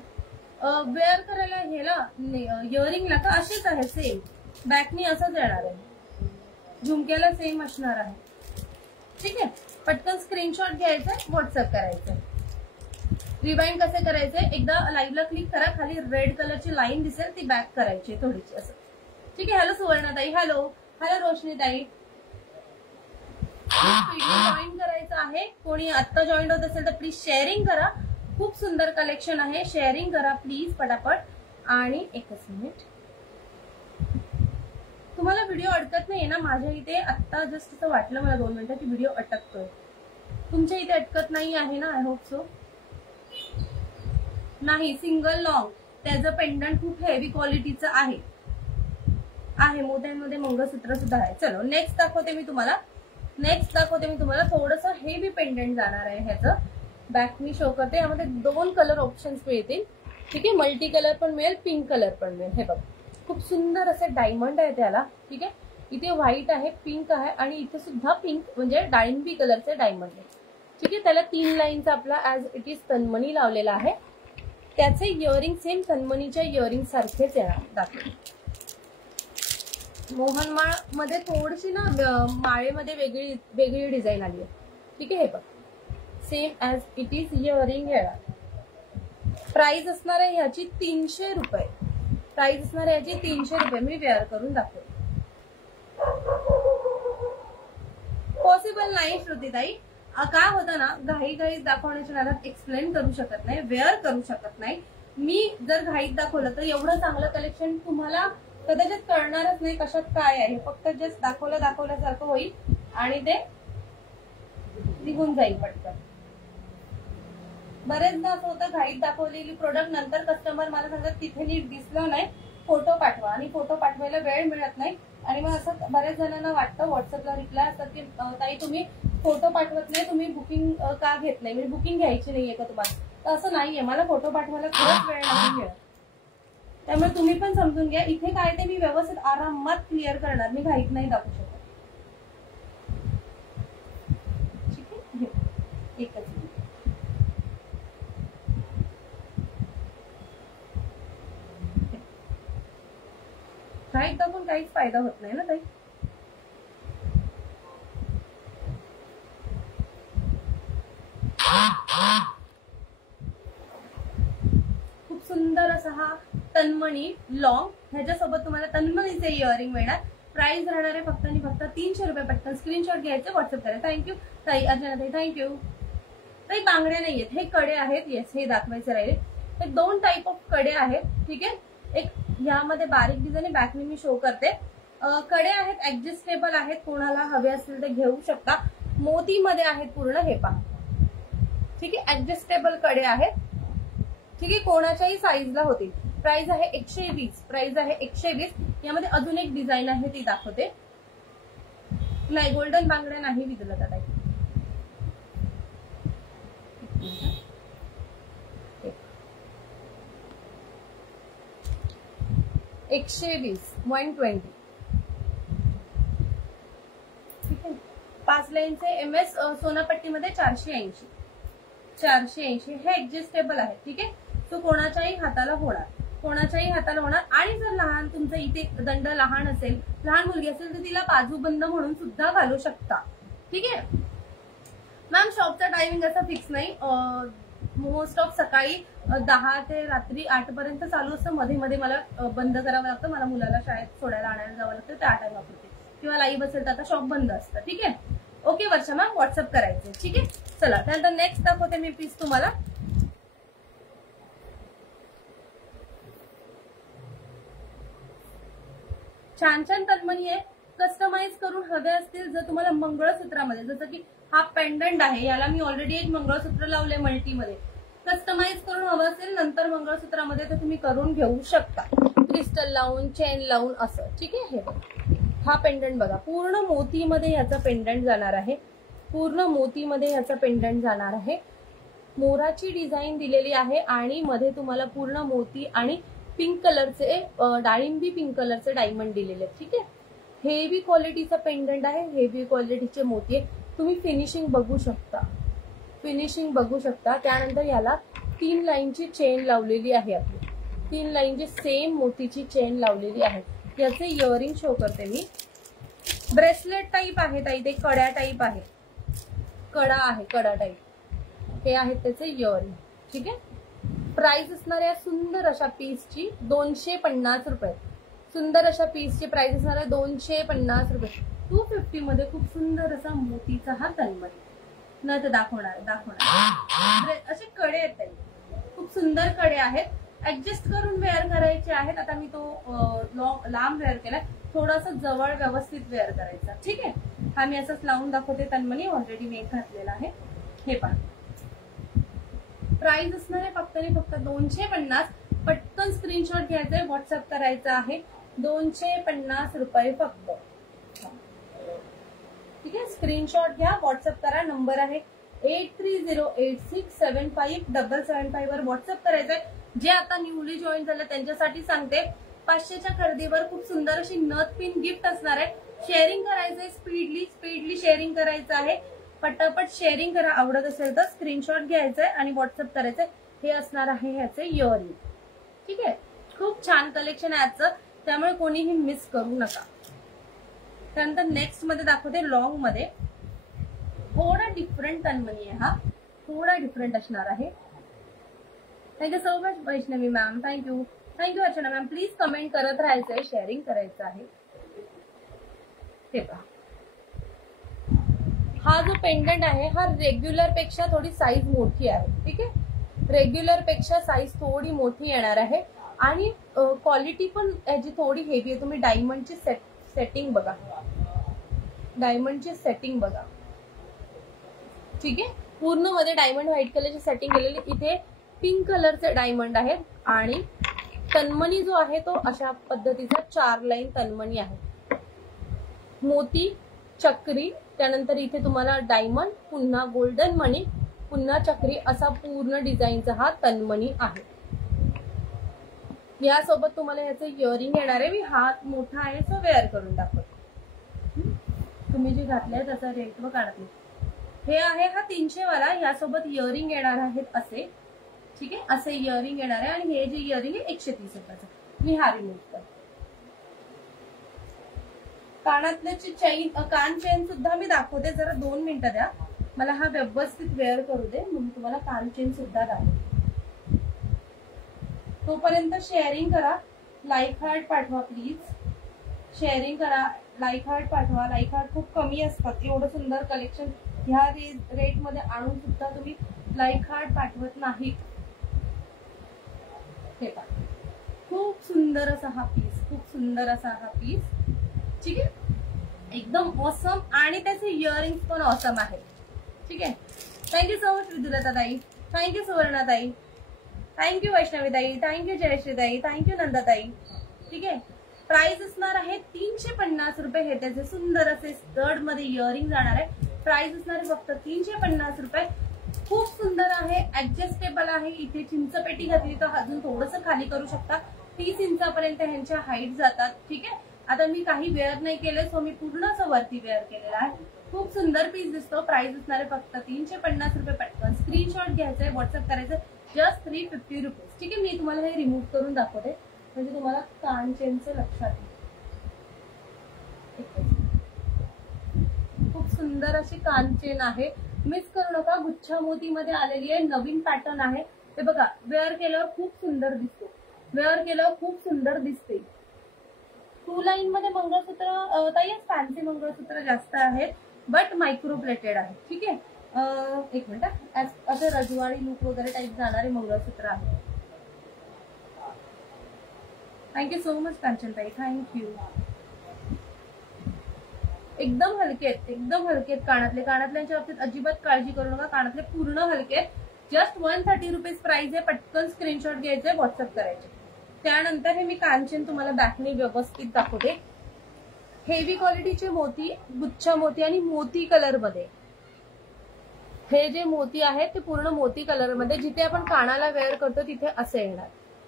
वेअर करायला ह्याला इयरिंगला का अशीच आहे सेम, बॅकनी असंच येणार आहे, झुमक्याला सेम असणार आहे, ठीक आहे। पटकन स्क्रीनशॉट घ्यायचा, व्हॉट्सअप करायचं। रिवाइंड कसे करायचे, एकदा लाईव्हला क्लिक करा, खाली रेड कलरची लाईन दिसेल ती बॅक करायची थोडीशी असं, ठीक आहे। हॅलो सुवर्णाताई, हॅलो हॅलो रोशनीताई, जॉईन करायचं आहे। कोणी आता जॉईन होत असेल तर प्लीज शेअरिंग करा, खूप सुंदर कलेक्शन आहे, शेअरिंग करा प्लीज पटापट। आणि एकच मिनिट, तुम्हाला व्हिडिओ अडकत नाहीये ना? माझ्या इथे आता जस्ट असं वाटलं मला 2 मिनिटं की व्हिडिओ अटकतोय, तुमच्या इथे अटकत नाही आहे ना? आय होप सो नाही। सिंगल लॉंग, त्याचं पेंडंट खूप हेवी क्वालिटीचं आहे, मोत्यांमध्ये मंगळसूत्र सुद्धा आहे। चलो नेक्स्ट दाखवते मी तुम्हाला, थोडंसं हेवी पेंडंट जाणार आहे ह्याचं। बॅक मी शो करते, यामध्ये 2 कलर ऑप्शन्स मिळतील, ठीक आहे। मल्टी कलर पण मिळेल, पिंक कलर पण मिळेल। हे बघ, खूप सुंदर असे डायमंड आहे त्याला, ठीक आहे। इथे व्हाईट आहे, पिंक आहे आणि इथे सुद्धा पिंक म्हणजे डाळिंबी कलरचे डायमंड आहे, ठीक आहे। त्याला 3 लाईनचा आपला ऍज इट इज तन्मणी लावलेला आहे। त्याचे इयरिंग सेम तन्मणीच्या इयरिंग सारखेच येणार दाखवते। मोहनमाळ मध्ये थोडीशी ना माळेमध्ये वेगळी डिझाईन आली आहे, ठीक आहे। हे बघ, same as it is earring येणार। प्राइस असणार आहे ह्याची 300 रुपये, प्राइस असणार आहे ह्याची 300 रुपये। मी वेअर करून दाखवते। पॉसिबल नाही श्रुतीताई, काय होतं ना, घाईत दाखवण्याच्या नादात एक्सप्लेन करू शकत नाही, वेअर करू शकत नाही। मी जर घाईत दाखवलं तर एवढं चांगलं कलेक्शन तुम्हाला कदाचित कळणारच नाही कशात काय आहे, फक्त जस्ट दाखवल्यासारखं होईल आणि ते निघून जाईल पटकन। बरेचदा असं होतं, घाईत दाखवलेली प्रोडक्ट नंतर कस्टमर मला सांगतात तिथे नीट दिसलं नाही, फोटो पाठवा, आणि फोटो पाठवायला वेळ मिळत नाही। आणि मग असं बऱ्याच जणांना वाटतं, व्हॉट्सअपला रिप्लाय असतात की ताई तुम्ही फोटो पाठवत नाही, तुम्ही बुकिंग का घेत नाही, म्हणजे बुकिंग घ्यायची नाहीये का तुम्हाला? तर असं नाहीये, मला फोटो पाठवायला खरंच वेळ नाही मिळत। त्यामुळे तुम्ही पण समजून घ्या, इथे काय ते मी व्यवस्थित आरामात क्लिअर करणार, मी घाईत नाही दाखवू शकत, ठीक आहे। एकच मिनिट, घाईत दाखवून काहीच फायदा होत नाही ना ताई। खूप सुंदर असा हा तन्मणी लॉंग, ह्याच्यासोबत तुम्हाला तन्मणीचे इयरिंग मिळणार। प्राइस राहणार आहे फक्त आणि फक्त 300 रुपये। पटकन स्क्रीनशॉट घ्यायचे, व्हॉट्सअप करायचं। थँक्यू ताई, अर्चनाताई थँक्यू ताई। बांगड्या नाहीयेत, हे कडे आहेत, येस हे दाखवायचे राहिले। हे 2 टाईप ऑफ कडे आहेत, ठीक आहे। एक ह्यामध्ये बारीक डिझाईन, बॅकने मी शो करते। कडे आहेत, ऍडजस्टेबल आहेत, कोणाला हवे असतील तर घेऊ शकता। मोतीमध्ये आहेत पूर्ण, हे पहा, ठीक आहे। ऍडजस्टेबल कडे आहेत, ठीक आहे, कोणाच्याही साईजला होतील। प्राइस आहे 120, प्राइस आहे 120। यामध्ये अजून एक डिझाईन आहे ती दाखवते, नाही गोल्डन बांगड्या नाही विकलं ताई. 120 120 ठीक आहे. 5 लाईनचे MS सोनापट्टीमध्ये 480 हे ऍडजस्टेबल आहे. ठीक आहे. तो कोणाच्याही हाताला होणार आणि जर लहान तुमचं इथे दंड लहान असेल, लहान मुलगी असेल तर तिला बाजूबंद म्हणून सुद्धा घालू शकता. ठीक आहे मॅम. शॉपचा टायमिंग असा फिक्स नाही. मोस्ट ऑफ सकाळी 10 ते रात्री 8 पर्यंत चालू असतं. मध्ये मध्ये मला बंद करावं लागतं. मला मुलाला शाळेत सोडायला आणायला जावं लागतं त्या टायमापुरते, किंवा लाईव्ह असेल तर आता शॉप बंद असतं. ठीक आहे. ओके वर्षा मॅम व्हॉट्सअप करायचं. ठीक आहे. चला त्यानंतर नेक्स्ट दाखवते मी पीस तुम्हाला. छान छान तन्मणी आहे. कस्टमाइज करून हवे असतील जर तुम्हाला मंगळसूत्रामध्ये, जसं की हा पेंडंट आहे, याला मी ऑलरेडी एक मंगळसूत्र लावले मल्टीमध्ये. कस्टमाइज करून हवं असेल नंतर मंगळसूत्रामध्ये तर तुम्ही करून घेऊ शकता, क्रिस्टल लावून, चेन लावून असं. ठीक आहे. हे बघा हा पेंडंट बघा, पूर्ण मोतीमध्ये याचा पेंडंट जाणार आहे. मोराची डिझाईन दिलेली आहे आणि मध्ये तुम्हाला पूर्ण मोती आणि पिंक कलरचे डाळिंबी पिंक कलरचे डायमंड दिलेले आहेत. ठीक आहे. हेवी क्वालिटीचा पेंडंट आहे, हेवी क्वालिटीचे मोती आहे. तुम्ही फिनिशिंग बघू शकता. त्यानंतर याला 3 लाईनची चेन लावलेली आहे. आपली 3 लाईनची सेम मोतीची चेन लावलेली आहे. याचे इयरिंग शो करते मी. ब्रेसलेट टाईप आहे ताई, ते कडा टाईप आहे. कडा टाईप हे आहेत त्याचे इयरिंग. ठीक आहे. प्राइस असणार आहे सुंदर अशा पीसची 250 रुपये. सुंदर अशा पीसची प्राइस असणार आहे 250 रुपये. 250 मध्ये खूप सुंदर असा मोतीचा हा तन्मणी न तर दाखवणार. असे कडे आहेत ताई, खूप सुंदर कडे आहेत. ऍडजस्ट करून वेअर करायचे आहेत. आता मी तो लांब वेअर केलाय, थोडासा जवळ व्यवस्थित वेअर करायचा. ठीक आहे. हा मी असंच लावून दाखवते तन्मणी, ऑलरेडी मी एक घातलेला आहे. हे पण प्राइस असणार आहे फक्त 250. पटकन स्क्रीनशॉट घ्यायचा आहे, व्हॉट्सअप करायचा आहे. 250 रुपये फक्त. ठीक आहे. स्क्रीनशॉट घ्या, व्हॉट्सअप करा. नंबर आहे 8308675775 वर व्हॉट्सअप करायचंय. जे आता न्यूली जॉईन झालं त्यांच्यासाठी सांगते, 500च्या खरेदीवर खूप सुंदर अशी नथ पिन गिफ्ट असणार आहे. शेअरिंग करायचंय, स्पीडली शेअरिंग करायचं आहे. पटापट शेअरिंग करा. आवडत असेल तर स्क्रीनशॉट घ्यायचंय आणि व्हॉट्सअप करायचंय. हे असणार आहे ह्याचे इयरिंग. ठीक आहे. खूप छान कलेक्शन आहे आजचं, त्यामुळे कोणीही मिस करू नका. त्यानंतर नेक्स्ट मध्ये दाखवते लॉंग मध्ये. थोडा डिफरंट तन्मणी आहे हा, थोडा डिफरंट असणार आहे. Thank you so much Vaishnavi ma'am. Thank you Archana ma'am. Please comment करत राहायचंय, शेअरिंग करायचं आहे. हे पहा, हा जो पेंडंट आहे हा रेग्युलर पेक्षा थोडी साईज मोठी आहे. ठीक आहे. रेग्युलर पेक्षा साईज थोडी मोठी येणार आहे आणि क्वालिटी पण याची थोडी हेवी आहे. तुम्ही डायमंडची सेटिंग बघा. ठीक आहे. पूर्ण मध्ये डायमंड व्हाईट कलरची सेटिंग केलेली. इथे पिंक कलरचे डायमंड आहेत आणि तन्मणी जो आहे तो अशा पद्धतीचा 4 लाईन तन्मणी आहे. मोती, चक्री, त्यानंतर इथे तुम्हाला डायमंड, पुन्हा गोल्डन मणी, पुन्हा चक्री असा पूर्ण डिझाईनचा हा तन्मणी आहे. यासोबत तुम्हाला याचं इयरिंग येणार आहे. मी हात मोठा आहे सो वेअर करून दाखवते. तुम्ही जे घातलंय त्याचा रेट व काढत नाही. हे आहे हा 300 वाला. यासोबत इयरिंग येणार आहेत असे. ठीक आहे. असे इयरिंग येणार आहे आणि हे जे इयरिंग आहे 130 रुपयाचं. मी हा रिमूव्ह करते. कानातल्याची कान चेन सुद्धा मी दाखवते. जरा 2 मिनिटं द्या, मला हा व्यवस्थित वेअर करू दे, म्हणून तुम्हाला कान चेन सुद्धा दाखवते. तोपर्यंत शेअरिंग करा, लाईक हार्ट पाठवा प्लीज. शेअरिंग करा, लाईक हार्ट पाठवा. लाईक हार्ट खूप कमी असतात. एवढं सुंदर कलेक्शन ह्या रेट मध्ये आणून सुद्धा तुम्ही लाईक हार्ट पाठवत नाहीत. हे पहा, खूप सुंदर असा हा पीस. ठीक आहे. एकदम ऑसम आणि त्याचे इयरिंग्स पण ऑसम आहेत. ठीक आहे. थँक्यू सो मच विदुलता ताई. थँक्यू सुवर्णा ताई. थँक्यू वैष्णवी ताई. थँक्यू जयश्री ताई. थँक्यू नंदा ताई. ठीक आहे. प्राइस असणार आहे 350 रुपये. हे त्याचे सुंदर असे स्टड मध्ये इयरिंग जाणार आहे. प्राइस असणार आहे फक्त 350 रुपये. खूप सुंदर आहे, ऍडजस्टेबल आहे. इथे चिंचपेटी घातली तर अजून थोडंसं खाली करू शकता. 30 इंचापर्यंत ह्यांच्या हाईट जातात. ठीक आहे, आता मी काही वेअर नाही केले, सो मी पूर्ण असं वरती वेअर केलेला आहे. खूप सुंदर पीस दिसतो. प्राइस असणार आहे फक्त 350 रुपये. पटकन स्क्रीनशॉट घ्यायचंय, व्हॉट्सअप करायचं, जस्ट 350 रुपीज. ठीक आहे, मी तुम्हाला हे रिमूव्ह करून दाखवते म्हणजे तुम्हाला कान चेनचं लक्षात येईल. खूप सुंदर अशी कान चेन आहे, मिस करू नका. गुच्छा मोती मध्ये आलेली आहे, नवीन पॅटर्न आहे. ते बघा, वेअर केल्यावर खूप सुंदर दिसतो, वेअर केल्यावर खूप सुंदर दिसते. 2 लाईन मध्ये मंगळसूत्र ताई, फॅन्सी मंगळसूत्र जास्त आहेत बट मायक्रो प्लेटेड आहे. ठीक आहे, एक मिनिट, असं रजवाडी लुक वगैरे टाईप जाणारे मंगळसूत्र आहे. थँक्यू सो मच कांचन ताई, थँक्यू. एकदम हलके आहेत, एकदम हलके आहेत कानातले. कानातल्यांच्या बाबतीत अजिबात काळजी करू नका, कानातले पूर्ण हलके आहेत. जस्ट 130 रुपीज प्राइस आहे. पटकन स्क्रीनशॉट घ्यायचे, व्हॉट्सअप करायचे. त्यानंतर हे मी कांचन तुम्हाला बॅकने व्यवस्थित दाखवते. हेवी क्वालिटीचे मोती, गुच्छा मोती आणि मोती कलर मध्ये. हे जे मोती आहेत ते पूर्ण मोती कलर मध्ये. जिथे आपण कानाला वेअर करतो तिथे असे येणार.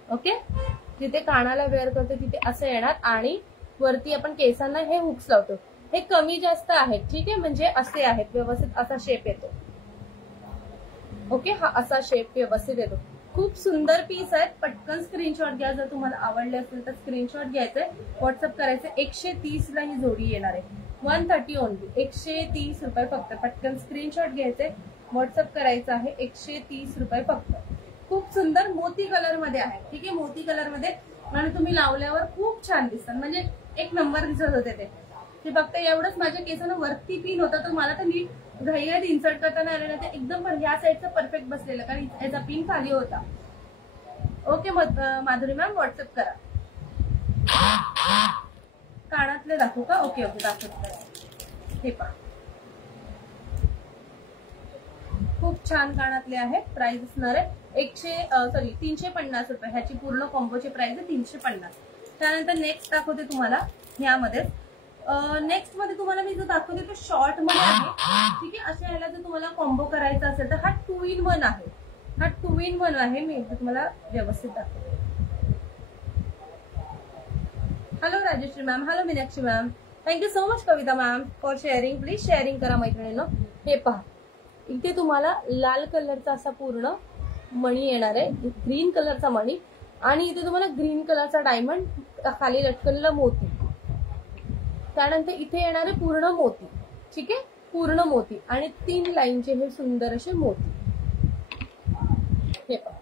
ओके, जिथे कानाला वेअर करतो तिथे असे येणार आणि वरती आपण केसांना हे हुक्स लावतो. हे कमी जास्त आहेत. ठीक आहे, म्हणजे असे आहेत, व्यवस्थित असा शेप येतो. ओके, हा असा शेप व्यवस्थित येतो. खूप सुंदर पीस आहेत. पटकन स्क्रीनशॉट घ्या, जर तुम्हाला आवडले असेल तर स्क्रीनशॉट घ्यायचंय, व्हॉट्सअप करायचं. 130 ला ही जोडी येणार आहे. 130 ओनली, 130 रुपये फक्त. पटकन स्क्रीनशॉट घ्यायचे, व्हॉट्सअप करायचं आहे. 130 रुपये फक्त. खूप सुंदर मोती कलर मध्ये आहे. ठीक आहे, मोती कलर मध्ये, आणि तुम्ही लावल्यावर खूप छान दिसतात, म्हणजे एक नंबर दिसत होते ते. फक्त एवढंच, माझ्या केसानं वरती पिन होता तर मला तर नीट घाईत इन्सर्ट करताना आलेलं, ते एकदम ह्या साईडचं परफेक्ट बसलेलं, कारण याचा पिन खाली होता. ओके माधुरी मॅम, व्हॉट्सअप करा. कानातले दाखवू का? ओके ओके, दाखवतो. हे पहा, खूप छान कानातले आहे. प्राइस असणार आहे 350 रुपये. ह्याची पूर्ण कॉम्बोची प्राइस आहे 350. त्यानंतर नेक्स्ट दाखवते तुम्हाला ह्यामध्ये. नेक्स्ट मध्ये तुम्हाला मी जो दाखवते तो शॉर्ट मध्ये आहे. ठीक आहे, अशा ह्याला जर तुम्हाला कॉम्बो करायचा असेल तर हा 2 in 1 आहे. हा 2 in 1 आहे. मी एकदा तुम्हाला व्यवस्थित दाखवते. Hello Rajeshree ma'am, hello Meenakshi ma'am, thank you so much Kavita ma'am for sharing. Please sharing करा मैत्रिणींनो. हे पहा, इथे तुम्हाला लाल कलरचा असा पूर्ण मणी येणार आहे, ग्रीन कलरचा मणी, आणि इथे तुम्हाला ग्रीन कलरचा डायमंड, खाली लटकलेला मोती. त्यानंतर इथे येणार आहे पूर्ण मोती. ठीक आहे, पूर्ण मोती आणि 3 लाईनचे हे सुंदर असे मोती. हे पहा,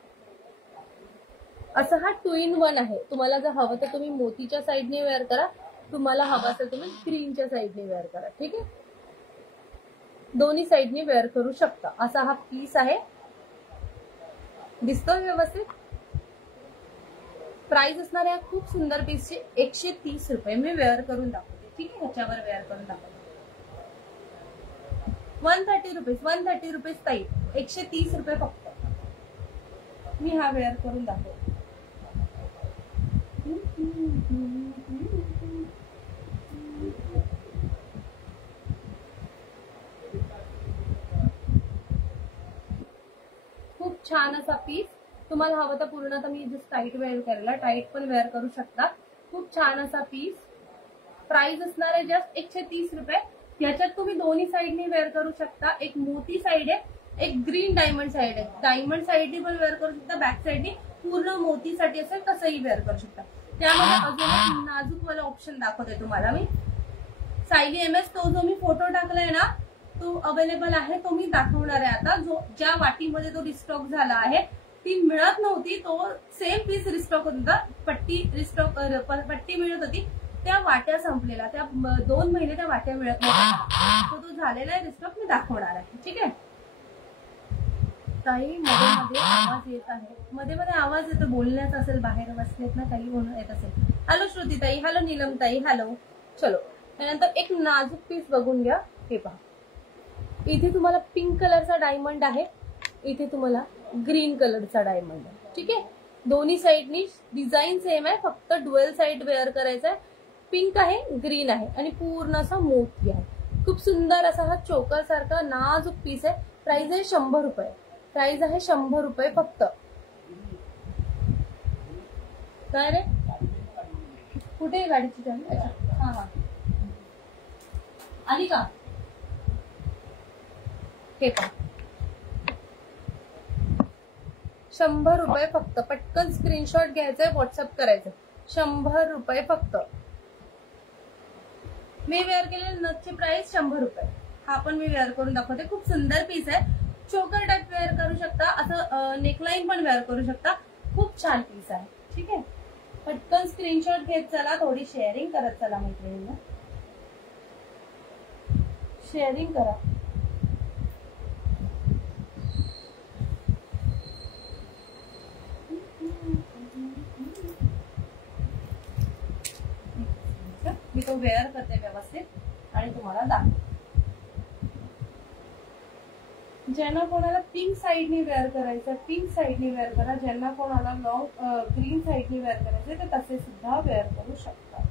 असं हा 2 in 1 आहे. तुम्हाला जर हवं तर तुम्ही मोतीच्या साईडने वेअर करा, तुम्हाला हवं असेल तुम्ही ग्रीनच्या साईडने वेअर करा. ठीक आहे, दोन्ही साईडने वेअर करू शकता. असा हा पीस आहे, दिसतोय व्यवस्थित. प्राइस असणार आहे खूप सुंदर पीसची 130 रुपये. मी वेअर करून दाखवते. ठीक आहे, ह्याच्यावर वेअर करून दाखवते. 130 रुपीज, 130 रुपीज ताई, 130 रुपये फक्त. मी हा वेअर करून दाखवते. खूप छान असा पीस. तुम्हाला हवं तर पूर्ण, आता मी जस्ट टाईट वेअर करायला, टाईट पण वेअर करू शकता. खूप छान असा पीस. प्राइस असणार आहे जस्ट 130 रुपये. याच्यात तुम्ही दोन्ही साईडने वेअर करू शकता. एक मोती साईड आहे, एक ग्रीन डायमंड साईड आहे. डायमंड साईडने पण वेअर करू शकता, बॅक साईडने पूर्ण मोतीसाठी असेल कसंही वेअर करू शकता. त्यामध्ये अजून नाजूक वाला ऑप्शन दाखवते तुम्हाला मी. सायली MS, तो जो मी फोटो टाकलाय ना तो अवेलेबल आहे, तो मी दाखवणार आहे आता. जो ज्या वाटीमध्ये तो रिस्टॉक झाला आहे ती मिळत नव्हती, तो सेम पीस रिस्टॉक होता. पट्टी मिळत होती, त्या वाट्या संपलेल्या, त्या 2 महिने त्या वाट्या मिळत नव्हत्या. तो झालेला आहे रिस्टॉक, मी दाखवणार आहे. ठीक आहे ताई, मध्ये मध्ये आवाज येत आहे, मध्ये मध्ये आवाज येतो, बोलण्याचा असेल, बाहेर बसलेत ना काही म्हणून येत असेल. हॅलो श्रुती ताई, हॅलो नीलम ताई, हॅलो. चलो, त्यानंतर एक नाजूक पीस बघून घ्या. हे पहा, इथे तुम्हाला पिंक कलरचा डायमंड आहे, इथे तुम्हाला ग्रीन कलरचा डायमंड आहे. ठीक आहे, दोन्ही साईडनी डिझाईन सेम आहे, फक्त डुएल साईड वेअर करायचा आहे. पिंक आहे, ग्रीन आहे आणि पूर्ण असा मोती आहे. खूप सुंदर असा हा चोकर सारखा नाजूक पीस आहे. प्राइस आहे 100 रुपये. प्राइस आहे 100 रुपये फक्त. काय रे, कुठे गाडीची चावी? हा हा आली का? हे पहा 100 रुपये फक्त. पटकन स्क्रीनशॉट घ्यायचंय, व्हॉट्सअप करायचं. 100 रुपये फक्त. मी वेअर केलेल्या नथची प्राइस 100 रुपये. हा पण मी वेअर करून दाखवते. खूप सुंदर पीस आहे. चोकर टाईप वेअर करू शकता, असं नेकलाईन पण वेअर करू शकता. खूप छान पीस आहे. ठीक आहे, पटकन स्क्रीनशॉट घेत चला, थोडी शेअरिंग करत चला मैत्रिणींना. शेअरिंग करा. मी तो वेअर करते व्यवस्थित आणि तुम्हाला दाखवते. ज्यांना कोणाला पिंक साईडनी वेअर करायचं, पिंक साईडनी वेअर करा. ज्यांना कोणाला लॉंग ग्रीन साईडनी वेअर करायचे ते तसे सुद्धा वेअर करू शकता.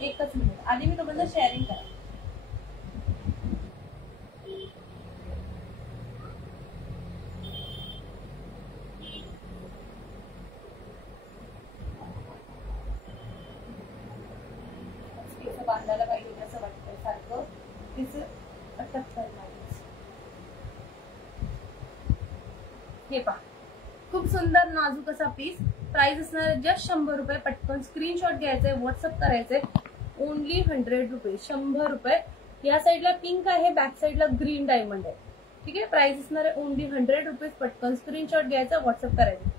एकच मिनिट आधी मी तुम्हाला शेअरिंग करा. बांधायला पाहिजे असं वाटतंय सारखं. तिचं अटक करणार. हे पहा खूप सुंदर नाजूक असा पीस. प्राइस असणार जस्ट 100 रुपये. पटकन स्क्रीनशॉट घ्यायचंय, व्हॉट्सअप करायचंय. ओनली 100 रुपये. 100 रुपये. या साईडला पिंक आहे, बॅक साईडला ग्रीन डायमंड आहे. ठीक आहे, प्राइस असणार आहे ओनली 100 रुपये. पटकन स्क्रीनशॉट घ्यायचा, व्हॉट्सअप करायचं.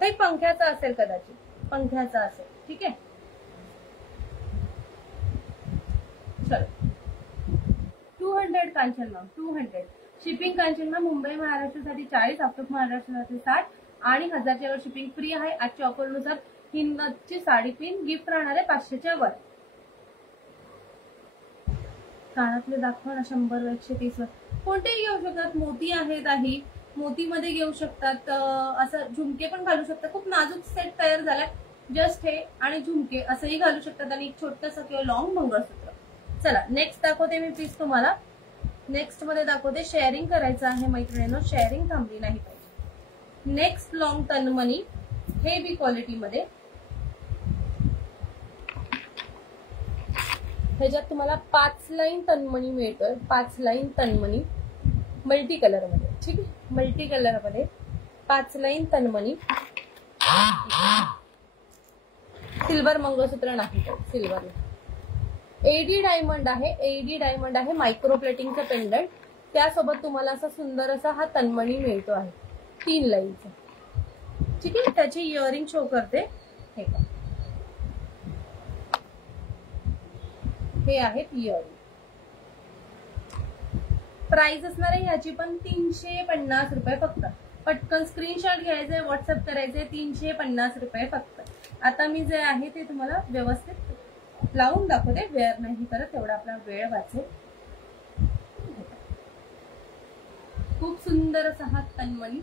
काही पंख्याचा असेल, कदाचित पंख्याचा असेल. ठीक आहे, चलो 200 Kanchan ma'am. 200 shipping Kanchan ma'am. Mumbai महाराष्ट्रासाठी 40, आउट ऑफ महाराष्ट्रासाठी 60 आणि 1000च्या वर शिपिंग फ्री आहे. आजच्या ऑफरनुसार ही नथची साडी पिन गिफ्ट राहणार आहे 500च्या वर. कानातले दाखवा ना. 100 व 130 वर कोणतेही घेऊ शकतात. मोती आहेत, काही मोतीमध्ये घेऊ शकतात. असं झुमके पण घालू शकतात. खूप नाजूक सेट तयार झालाय. जस्ट हे आणि झुमके असंही घालू शकतात आणि एक छोटंसं किंवा लॉंग मंगळसूत्र. चला नेक्स्ट दाखवते मी पीस तुम्हाला. नेक्स्ट मध्ये दाखवते. शेअरिंग करायचं आहे मैत्रिणींनो, शेअरिंग थांबली नाही पाहिजे. नेक्स्ट लॉंग तन्मणी हेवी क्वालिटी मध्ये. ह्याच्यात तुम्हाला 5 लाईन तन्मणी मिळतोय. 5 लाईन तन्मणी मल्टी कलर मध्ये. ठीक आहे, मल्टी कलर मध्ये 5 लाईन तन्मणी. सिल्वर मंगळसूत्र नाही, सिल्वर एडी डायमंड आहे. एडी डायमंड आहे. मायक्रो प्लेटिंगचं पेंडंट. त्यासोबत तुम्हाला असा सुंदर असा हा तन्मणी मिळतो आहे 3 लाईनचा. ठीक आहे, त्याची इयरिंग शो करते. हे का, हे आहेत इयरिंग. प्राइस असणार आहे ह्याची पण 350 रुपये फक्त. पटकन स्क्रीनशॉट घ्यायचंय, व्हॉट्सअप करायचंय. 350 रुपये फक्त. आता मी जे आहे ते तुम्हाला व्यवस्थित लावून दाखवते. वेअर नाही करत, एवढा आपला वेळ वाचेल. खूप सुंदर असा हा तन्मणी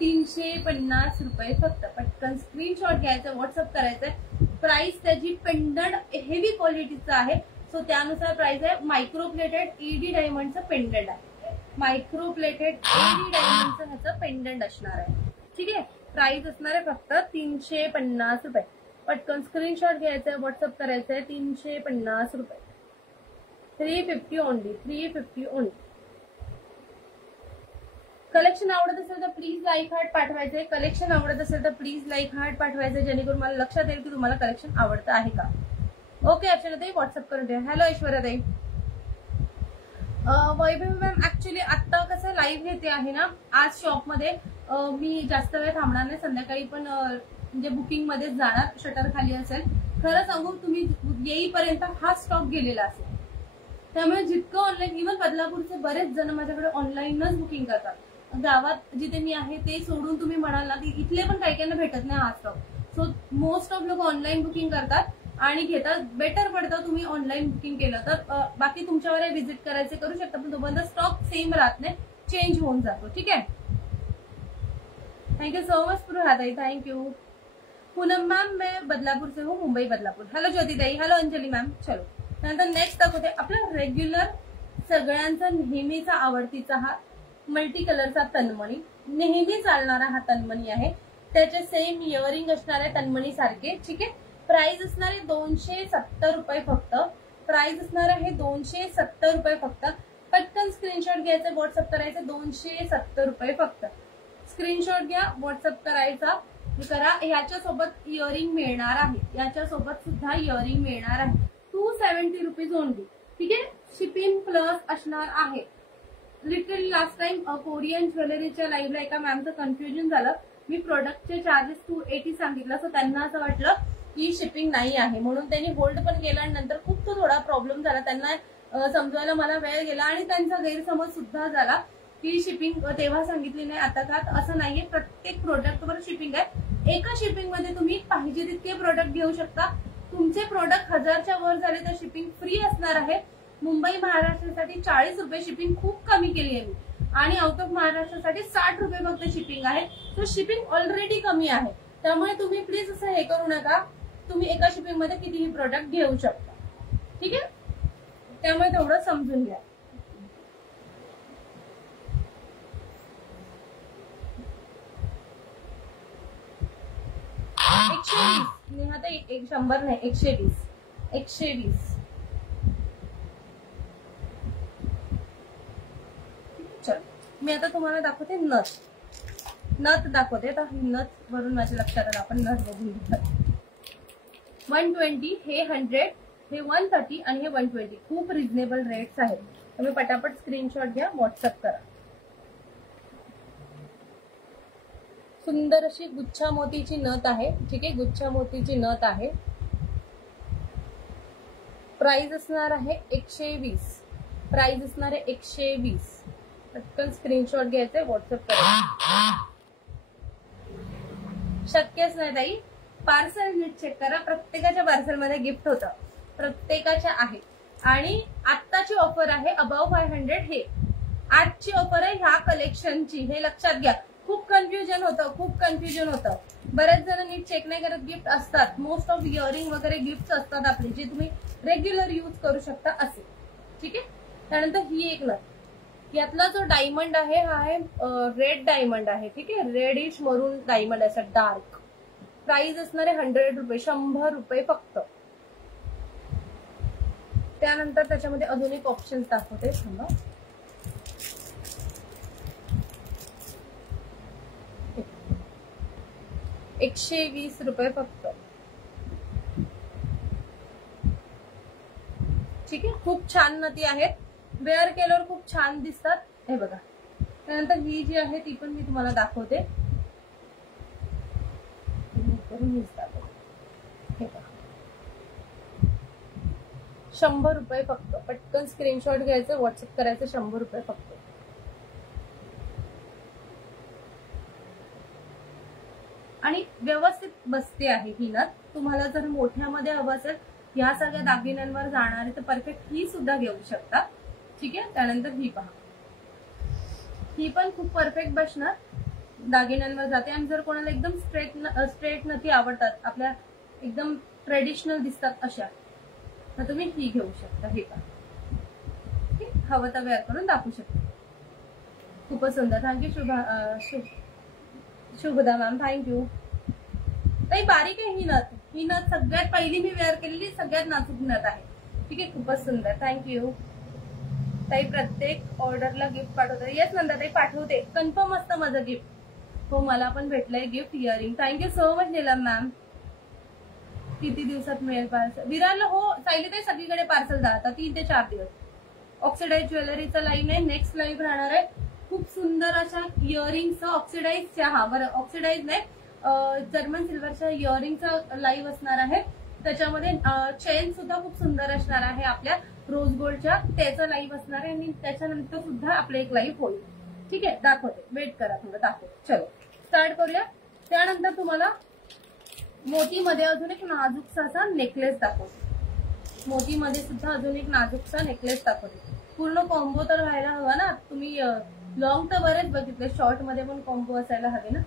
350 रुपये फक्त. पटकन स्क्रीनशॉट घ्यायचा, व्हॉट्सअप करायचंय. प्राइस त्याची पेंडंट हेवी क्वालिटीचा आहे, सो त्यानुसार प्राइस आहे. मायक्रो प्लेटेड एडी डायमंडचं पेंडंट आहे. मायक्रो प्लेटेड एडी डायमंडचं ह्याचं पेंडंट असणार आहे. ठीक आहे, प्राइस असणार आहे फक्त 350 रुपये. पटकन स्क्रीनशॉट घ्यायचंय, व्हॉट्सअप करायचंय. 350 रुपये. 350 ओनली. 350 ओनली. कलेक्शन आवडत असेल तर प्लीज लाईक हार्ट पाठवायचे. कलेक्शन आवडत असेल तर प्लीज लाईक हार्ट पाठवायचे, जेणेकरून मला लक्षात येईल की तुम्हाला कलेक्शन आवडतं आहे का. ओके अर्चनाताई, व्हॉट्सअप करून द्या. हॅलो ऐश्वर्याताई. वैभव मॅम, ऍक्च्युली आता कसं लाईव्ह घेते आहे ना आज शॉपमध्ये, मी जास्त वेळ थांबणार नाही. संध्याकाळी पण म्हणजे बुकिंग मध्येच जाणार. शटर खाली असेल. खरं सांगू, तुम्ही येईपर्यंत हा स्टॉक गेलेला असेल. त्यामुळे जितकं ऑनलाईन, इव्हन बदलापूरचे बरेच जण माझ्याकडे ऑनलाईनच बुकिंग करतात. गावात जिथे मी आहे ते सोडून तुम्ही म्हणाल ना की इथले पण काही काहींना भेटत नाही हा स्टॉक. सो मोस्ट ऑफ लोक ऑनलाईन बुकिंग करतात आणि घेतात. बेटर पडतं तुम्ही ऑनलाईन बुकिंग केलं तर. बाकी तुमच्यावर व्हिजिट करायचे करू शकता, पण तोपर्यंत स्टॉक सेम राहत नाही, चेंज होऊन जातो. ठीक आहे. थैंक यू सो मच प्रभाताई, थैंक यू. पूनम मैम मैं बदलापुर से हूँ, मुंबई बदलापुर. हॅलो ज्योतिताई, हॅलो अंजली मॅम. चलो नंतर नेक्स्ट दाखवते आपला रेग्युलर सगळ्यांचा नेहमीचा आवडतीचा हा मल्टी कलरचा तन्मणी. नेहमी चालणारा हा तन्मणी आहे. त्याचे सेम इयरिंग असणार आहे तन्मणी सारखे. ठीक आहे. प्राइस असणार आहे 270 रुपये फक्त. प्राइस असणार आहे 270 रुपये फक्त. पटकन स्क्रीनशॉट घ्यायचा, व्हॉट्सअप करायचं. 270 रुपये फक्त. स्क्रीनशॉट घ्या, व्हॉट्सअप करायचा करा. ह्याच्यासोबत इयरिंग मिळणार आहे. याच्यासोबत सुद्धा इयरिंग मिळणार आहे. 270 रुपीज ओनली. ठीक आहे. शिपिंग प्लस असणार आहे. लिटरली लास्ट टाइम कोरियन ज्वेलरीच्या लाईव्हला एका मॅमचं कन्फ्युजन झालं. मी प्रोडक्टचे चार्जेस 280 सांगितलं, सो त्यांना असं वाटलं की शिपिंग नाही आहे, म्हणून त्यांनी होल्ड पण केला आणि नंतर खूप तो थोडा प्रॉब्लेम झाला. त्यांना समजवायला मला वेळ गेला आणि त्यांचा गैरसमज सुद्धा झाला की शिपिंग तेव्हा सांगितली नाही, आता का. असं नाहीये. प्रत्येक प्रोडक्टवर शिपिंग आहे. एका शिपिंग मध्ये तुम्ही पाहिजे तितके प्रोडक्ट घेऊ शकता. तुमचे प्रोडक्ट 1000च्या वर झाले तर शिपिंग फ्री असणार आहे. मुंबई महाराष्ट्रासाठी 40 रुपये शिपिंग खूप कमी केली आहे मी, आणि आउट ऑफ महाराष्ट्रासाठी 60 रुपये फक्त शिपिंग आहे. तो शिपिंग ऑलरेडी कमी आहे. त्यामुळे तुम्ही प्लीज असं हे करू नका. तुम्ही एका शिपिंग मध्ये कितीही प्रोडक्ट घेऊ शकता. ठीक आहे. त्यामुळे तेवढं समजून घ्या. आता 100 नाही, 120. 120. चल मी आता तुम्हाला दाखवते नथ दाखवते. आता नथ वरून माझ्या लक्षात आलं, आपण नथ बघून घेतात. 120, हे 100, हे 130 आणि हे 120. खूप रिझनेबल रेट्स आहेत. तुम्ही पटापट स्क्रीनशॉट घ्या, व्हॉट्सअप करा. सुंदर अशी गुच्छा मोतीची नथ आहे. ठीक आहे. गुच्छा मोतीची नथ आहे. प्राइस असणार आहे 120. प्राइस असणार आहे 120. पटकन स्क्रीनशॉट घ्यायचे, व्हॉट्सअप करायचं. शक्यच नाही ताई. पार्सल नीट चेक करा. प्रत्येकाच्या पार्सलमध्ये गिफ्ट होतं. प्रत्येकाच्या आहे. आणि आत्ताची ऑफर आहे अबाव 500. हे आजची ऑफर आहे ह्या कलेक्शनची, हे लक्षात घ्या. खूप कन्फ्युजन होतं. बरेच जण नीट चेक नाही करत. गिफ्ट असतात. मोस्ट ऑफ इयरिंग वगैरे गिफ्ट असतात आपले, जे तुम्ही रेग्युलर यूज करू शकता असे. ठीक आहे. त्यानंतर ही एक नथ. यातला जो डायमंड आहे हा आहे रेड डायमंड आहे. ठीक आहे. रेडिश मरून डायमंड आहे, डार्क. प्राइस असणार आहे 100 रुपये. 100 रुपये फक्त. त्यानंतर त्याच्यामध्ये अजून एक ऑप्शन दाखवते. थांबा. ₹120 फक्त. ठीक आहे. खूप छान नथी आहेत. वेअर केल्यावर खूप छान दिसतात. हे बघा. त्यानंतर ही जी आहे ती पण मी तुम्हाला दाखवते. हे बघा. 100 रुपये फक्त. पटकन स्क्रीनशॉट घ्यायचं, व्हॉट्सअप करायचं. 100 रुपये फक्त. आणि व्यवस्थित बसते आहे ही नथ. तुम्हाला जर मोठ्यामध्ये हवं असेल, ह्या सगळ्या दागिन्यांवर जाणार आहे तर परफेक्ट ही सुद्धा घेऊ शकता. ठीक आहे. त्यानंतर ही पहा. ही पण खूप परफेक्ट बसणार, दागिन्यांवर जाते. आणि जर कोणाला एकदम स्ट्रेट नथी आवडतात, आपल्या एकदम ट्रेडिशनल दिसतात अशा, तर तुम्ही ही घेऊ शकता. हे पहा. हवं तर वेअर करून दाखवू शकता. खूपच सुंदर. Thank you Shubhada ma'am, thank you. ताई बारीक आहे ही नथ. ही नथ सगळ्यात पहिली मी वेअर केलेली सगळ्यात नाजूक नथ आहे. ठीक आहे. खूपच सुंदर. थँक्यू ताई. प्रत्येक ऑर्डरला गिफ्ट पाठवते. येस नंदा ताई, पाठवते. कन्फर्म असतं माझं गिफ्ट. हो, मला पण भेटलंय gift earring. Thank you so much Neelam ma'am. किती दिवसात मिळेल पार्सल विरारला? हो सायली ताई, सगळीकडे पार्सल जातात 3 ते 4 दिवस. ऑक्सिडाइज ज्वेलरीचा लाईव्ह आहे. नेक्स्ट लाईव्ह राहणार आहे. खूप सुंदर अशा इयरिंगचं ऑक्सिडाइजच्या, हा बरं ऑक्सिडाइज नाही, जर्मन सिल्वरच्या इयरिंगचा लाईव्ह असणार आहे. त्याच्यामध्ये चेन सुद्धा खूप सुंदर असणार आहे आपल्या रोज गोल्डच्या. त्याचं लाईव्ह असणार आहे. आणि त्याच्यानंतर सुद्धा आपलं एक लाईव्ह होईल. ठीक आहे. दाखवते. वेट करा थोडं, दाखवते. चलो स्टार्ट करूया. त्यानंतर तुम्हाला मोतीमध्ये अजून एक नाजूकसा असा नेकलेस दाखवते. मोतीमध्ये सुद्धा अजून एक नाजूकसा नेकलेस दाखवते. पूर्ण कॉम्बो तर व्हायला हवा ना. तुम्ही लॉंग तर बरेच बघितले, शॉर्ट मध्ये पण कॉम्बो असायला हवे ना.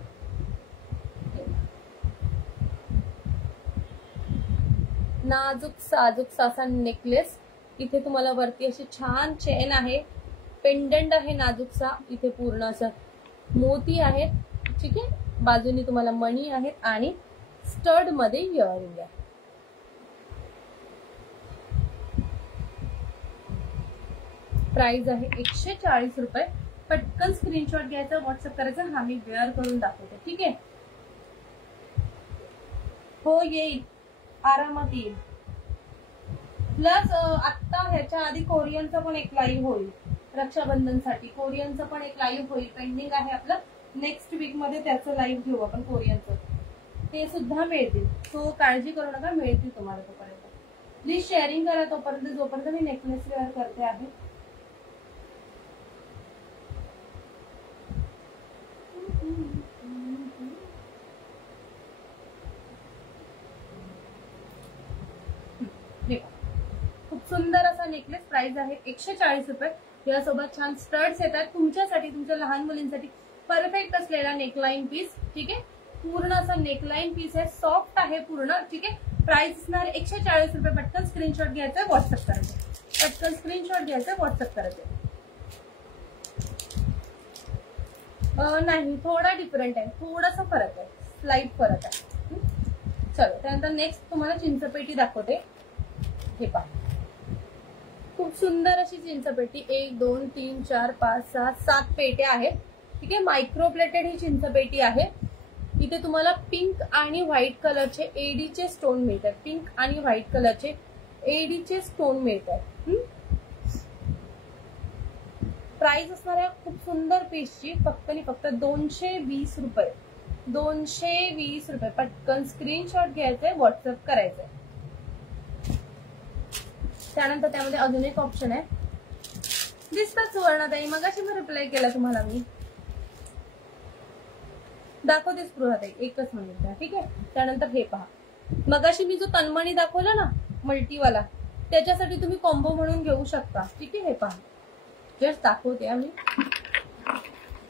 नाजूक साजूक असा नेकलेस, इथे तुम्हाला वरती अशी छान चेन आहे, पेंडंट आहे नाजूकसा, इथे पूर्ण असं मोती आहेत. ठीक आहे, बाजूनी तुम्हाला मणी आहेत आणि स्टड मध्ये इयरिंग आहे. प्राइस आहे 140 रुपये. पटकन स्क्रीनशॉट घ्यायचा, व्हॉट्सअप करायचा. हा मी वेअर करून दाखवते. ठीक आहे, हो येईल, आरामात येईल. प्लस आता ह्याच्या आधी कोरियनचा पण एक लाईव्ह होईल, रक्षाबंधनसाठी कोरियनचं पण एक लाईव्ह होईल, पेंडिंग आहे आपलं. नेक्स्ट वीक मध्ये त्याचं लाईव्ह घेऊ आपण कोरियनचं, ते सुद्धा मिळतील. सो काळजी करू नका, मिळतील तुम्हाला तोपर्यंत. प्लीज शेअरिंग करा तोपर्यंत, जोपर्यंत मी नेकलेस वेअर करते आहे. खूप सुंदर असा नेकलेस, प्राइस आहे 140 रुपये. यासोबत छान स्टड्स येतात तुमच्यासाठी, तुमच्या लहान मुलींसाठी परफेक्ट असलेला नेकलाईन पीस. ठीक आहे, पूर्ण असा नेकलाईन पीस आहे, सॉफ्ट आहे पूर्ण. ठीक आहे, प्राइस असणार 140 रुपये. पटकन स्क्रीनशॉट घ्यायचा, व्हॉट्सअप करायचं. पटकन स्क्रीनशॉट घ्यायचा, व्हॉट्सअप करायचं. नाही, थोडा डिफरंट आहे, थोडासा फरक आहे, स्लाइट फरक आहे. चलो, त्यानंतर नेक्स्ट तुम्हाला चिंचपेटी दाखवते. हे पहा, खूप सुंदर अशी चिंचपेटी. 1 2 3 4 5 6 7 पेट्या आहेत. ठीक आहे, मायक्रो प्लेटेड ही चिंचपेटी आहे. इथे तुम्हाला पिंक आणि व्हाईट कलरचे एडीचे स्टोन मिळतात. पिंक आणि व्हाईट कलरचे एडीचे स्टोन मिळतात. प्राइस असणार आहे खूप सुंदर पीसची, फक्त आणि फक्त 220 रुपये. 220 रुपये. पटकन स्क्रीनशॉट घ्यायचंय, व्हॉट्सअप करायचंय. त्यानंतर त्यामध्ये अजून एक ऑप्शन आहे, दिसतात सुवर्णाताई, मगाशी मी रिप्लाय केला तुम्हाला, मी दाखवते स्पृहाताई, एकच मिनिट. ठीक आहे, त्यानंतर हे पहा, मगाशी मी जो तन्मणी दाखवला ना मल्टीवाला, त्याच्यासाठी तुम्ही कॉम्बो म्हणून घेऊ शकता. ठीक आहे, हे पहा, जस्ट दाखवते आम्ही.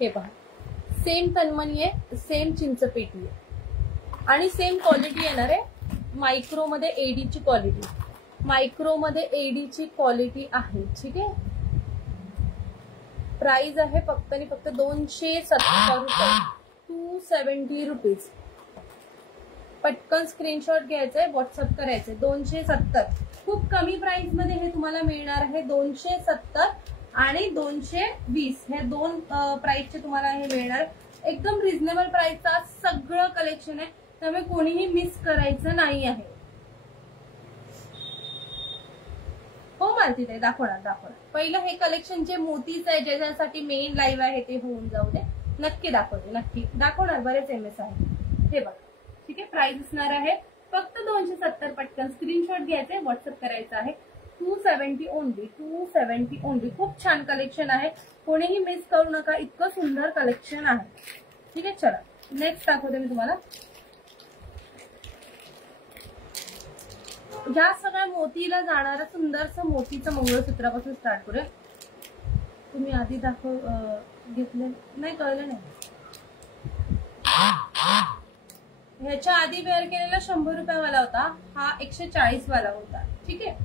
हे पहा, सेम तन्मणी आहे, सेम चिंचपेटी आहे आणि सेम क्वालिटी येणार आहे. मायक्रो मध्ये एडीची क्वालिटी, मायक्रो मध्ये एडीची क्वालिटी आहे. ठीक आहे, प्राइस आहे फक्त आणि फक्त 270 रुपये. 270 रुपीज. पटकन स्क्रीनशॉट घ्यायचंय, व्हॉट्सअप करायचंय. 270, खूप कमी प्राइस मध्ये हे तुम्हाला मिळणार आहे. 270 आणि 220 हे दोन प्राइसचे तुम्हाला हे मिळणार. एकदम रिझनेबल प्राइसचा सगळं कलेक्शन आहे, त्यामुळे कोणीही मिस करायचं नाही आहे. हो मालती ताई, दाखवणार. पहिलं हे कलेक्शन जे मोतीचं आहे, ज्याच्यासाठी मेन लाईव्ह आहे, ते होऊन जाऊ दे. नक्की दाखवते, नक्की दाखवणार. बरेच एमएस आहे, हे बघा. ठीक आहे, प्राइस असणार आहे फक्त 270. पटकन स्क्रीनशॉट घ्यायचे, व्हॉट्सअप करायचं आहे. 270 ओनली, 270 ओनली. खूप छान कलेक्शन आहे, कोणीही मिस करू नका, इतकं सुंदर कलेक्शन आहे. ठीक आहे, चला नेक्स्ट दाखवते मी तुम्हाला. या सगळ्या मोतीला जाणारं सुंदरसं मोतीचं मंगळसूत्रापासून स्टार्ट करूया. तुम्ही आधी घेतले नाही, कळलं नाही. ह्याच्या आधी वेअर केलेला 100 रुपयावाला होता, हा 140 वाला होता. ठीक आहे,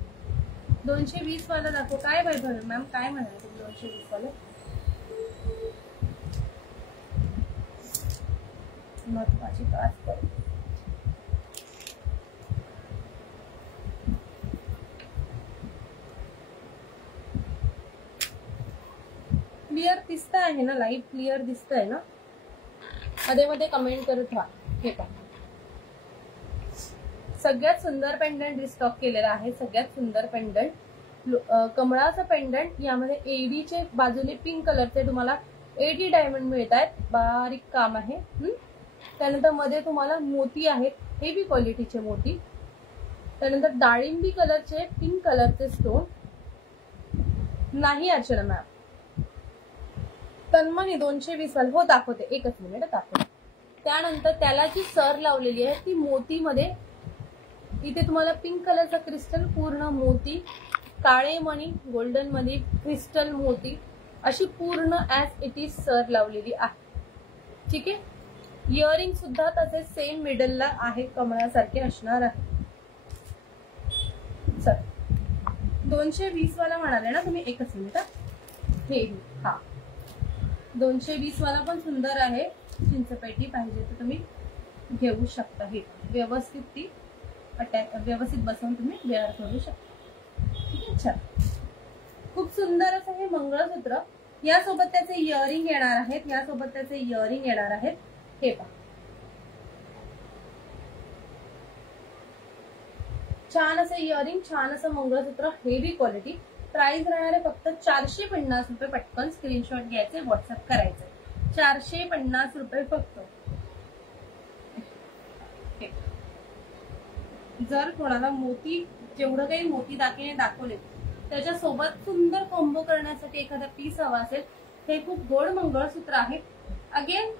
220 वाला दाखव. काय वैभव मॅम, काय म्हणाले तुम्ही 220 वाला? महत्वाची काच करू. क्लिअर दिसत आहे ना, लाईव्ह क्लिअर दिसत आहे ना? मध्ये मध्ये कमेंट करत व्हा. हे पहा, सगळ्यात सुंदर पेंडंट रिस्टॉक केलेला आहे. सगळ्यात सुंदर पेंडंट, कमळाचं पेंडंट. यामध्ये एडीचे बाजूने पिंक कलरचे तुम्हाला एडी डायमंड मिळत आहेत, बारीक काम आहे. त्यानंतर मध्ये तुम्हाला मोती आहेत, हेवी क्वालिटीचे मोती. त्यानंतर डाळिंबी कलरचे पिंक कलरचे स्टोन नाही. अर्चना मॅम, तन्मणी 220 वाला हो दाखवते, एकच मिनिट दाखवते. त्यानंतर त्याला जी सर लावलेली आहे ती मोतीमध्ये, इथे तुम्हाला पिंक कलरचा क्रिस्टल, पूर्ण मोती, काळे मणी, गोल्डन मध्ये क्रिस्टल मोती, अशी पूर्ण ऍज इट इज सर लावलेली आहे। ठीक आहे, इयरिंग सुद्धा तसे सेम मिडलला आहे, कमळासारखे असणार आहे। सर 220 वाला म्हणाले ना तुम्ही, एकच मिनिट हे हा 220 वाला पण सुंदर आहे, चिंचपेटी पाहिजे तर तुम्ही घेऊ शकता। हे व्यवस्थित ती व्यवस्थित बसवून तुम्ही वेअर करू शकता। ठीक आहे, छान, खूप सुंदर असं हे मंगळसूत्र, यासोबत त्याचे इयरिंग येणार आहेत, यासोबत त्याचे इयरिंग येणार आहेत। हे पहा, छान असं इयरिंग, छान असं मंगळसूत्र, हेवी क्वालिटी। प्राइस राहणार आहे फक्त 450 रुपये। पटकन स्क्रीनशॉट घ्यायचे, व्हॉट्सअप करायचे, 450 रुपये फक्त। जर कोणाला मोती, जेवढं काही मोती दागिने दाखवले त्याच्यासोबत सुंदर कॉम्बो करण्यासाठी एखादा पीस हवा असेल, हे खूप गोड मंगळसूत्र आहे। अगेन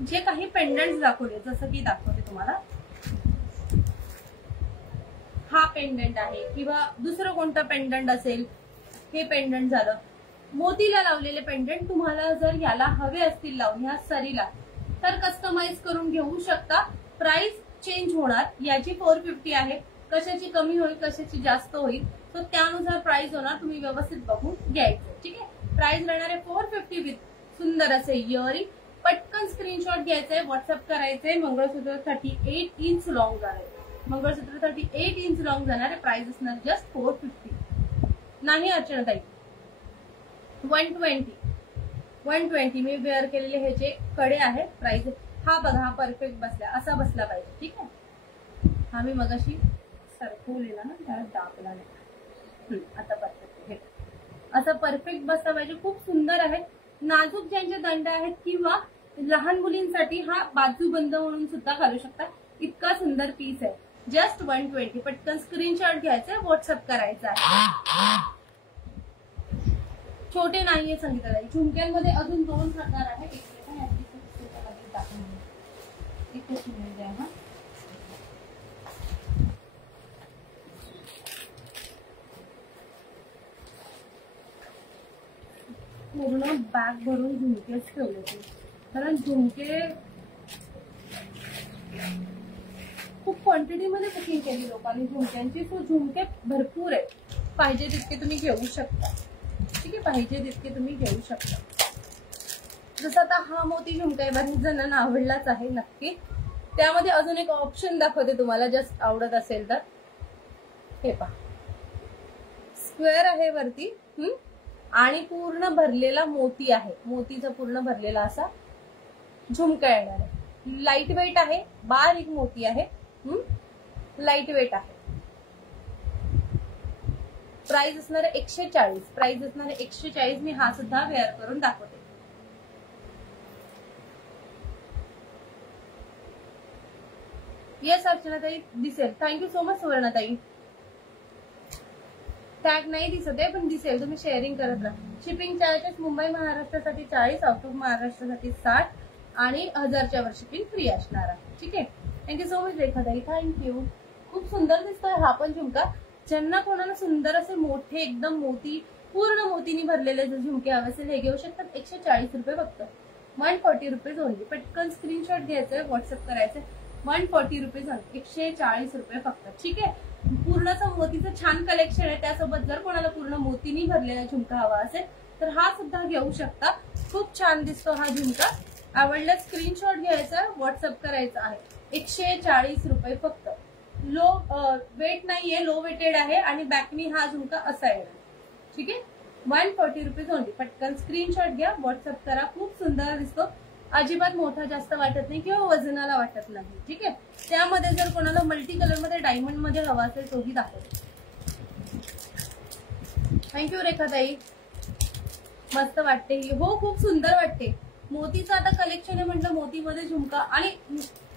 जे काही पेंडंट्स दाखवले, जसं की दाखवते तुम्हाला, हा पेंडंट आहे किंवा दुसरं कोणतं पेंडंट असेल, हे पेंडंट झालं, मोतीला लावलेले पेंडंट तुम्हाला जर याला हवे असतील लावून ह्या सरीला, तर कस्टमाइज करून घेऊ शकता। प्राइस चेंज होणार, याची 450 आहे, कशाची कमी होईल कशाची जास्त होईल, तो त्यानुसार प्राइस होणार, तुम्ही व्यवस्थित बघून घ्यायचं। ठीक आहे, प्राइस राहणार आहे 450 विथ सुंदर असे इयरिंग। पटकन स्क्रीनशॉट घ्यायचंय, व्हॉट्सअप करायचंय। मंगळसूत्र 38 इंच लॉंग जाणार आहे, मंगळसूत्र 38 इंच लॉंग जाणार आहे। प्राइस असणार जस्ट 450 नाही अर्चनाताई, 120 मी वेअर केलेले हे जे कडे आहेत, प्राइस हा बघा, हा परफेक्ट बसला, असा बसला पाहिजे। ठीक आहे, हा मी मगाशी सरकवलेला ना, त्याला दाबला नाही, आता परफेक्ट, हे असं परफेक्ट बसला पाहिजे। खूप सुंदर आहे, नाजूक ज्यांचे दंड आहेत किंवा लहान मुलींसाठी हा बाजूबंद म्हणून सुद्धा घालू शकता, इतका सुंदर पीस आहे। जस्ट 120, पटकन स्क्रीनशॉट घ्यायचा, व्हॉट्सअप करायचा आहे। छोटे नाहीये संगीताताई, झुमक्यांमध्ये अजून 2 प्रकार आहेत, एकच मिनिट द्या हा। पूर्ण बॅग भरून झुमकेच ठेवले, कारण झुमके खूप क्वांटिटी मध्ये बुकिंग केली लोकांनी झुमक्यांची, तो झुमके भरपूर आहे, पाहिजे तितके तुम्ही घेऊ शकता। ठीक आहे, पाहिजे तितके तुम्ही घेऊ शकता। जसं आता हा मोती झुमका आहे, बऱ्याच जणांना आवडलाच आहे नक्की। त्यामध्ये अजून एक ऑप्शन दाखवते तुम्हाला, जस्ट आवडत असेल तर, हे पहा, स्क्वेअर आहे वरती, आणि पूर्ण भरलेला मोती आहे, मोतीचा पूर्ण भरलेला असा झुमका येणार आहे। लाईट वेट आहे, बारीक मोती आहे, लाईट वेट आहे। प्राइस असणार आहे 140, प्राइस असणार आहे 140। मी हा सुद्धा वेअर करून दाखवते। येस अर्चनाताई दिसेल, थँक्यू सो मच सुवर्णाताई। टॅग नाही दिसत आहे पण दिसेल, तुम्ही शेअरिंग करत राहा। शिपिंग चार्जेस मुंबई महाराष्ट्रासाठी 40, आउट ऑफ महाराष्ट्रासाठी 60 आणि 1000च्या वर शिपिंग फ्री असणार आहे। ठीक आहे, थँक्यू सो मच रेखाताई, थँक्यू। खूप सुंदर दिसतोय हा पण झुमका। ज्यांना कोणाला सुंदर असे मोठे एकदम मोती, पूर्ण मोतीनी भरलेले जर झुमके हवे असेल, हे घेऊ शकतात। 140 रुपये फक्त, 140 रुपीज ओनली। पटकन स्क्रीनशॉट घ्यायचंय, व्हॉट्सअप करायचंय, 140 रुपीज ओनली, 140 रुपये फक्त। ठीक आहे, पूर्णचं मोतीचं छान कलेक्शन आहे, त्यासोबत जर कोणाला पूर्ण मोतीनी भरलेला झुमका हवा असेल तर हा सुद्धा घेऊ शकता। खूप छान दिसतो हा झुमका, आवडला स्क्रीनशॉट घ्यायचा, व्हॉट्सअप करायचा आहे। 140 रुपये फक्त। लो वेट नाहीये, लो वेटेड आहे आणि बॅकनी हा झुमका असा येणार। ठीक आहे, 140 रुपीज ओनली। पटकन स्क्रीनशॉट घ्या, व्हॉट्सअप करा। खूप सुंदर दिसतो, अजिबात मोठा जास्त वाटत नाही किंवा वजनाला वाटत नाही। ठीक आहे, त्यामध्ये जर कोणाला मल्टी कलर मध्ये डायमंड मध्ये हवा असेल तोही दाखवते। थँक्यू रेखाताई, मस्त वाटते ही, हो खूप सुंदर वाटते। मोतीचं आता कलेक्शन आहे म्हटलं, मोतीमध्ये झुमका आणि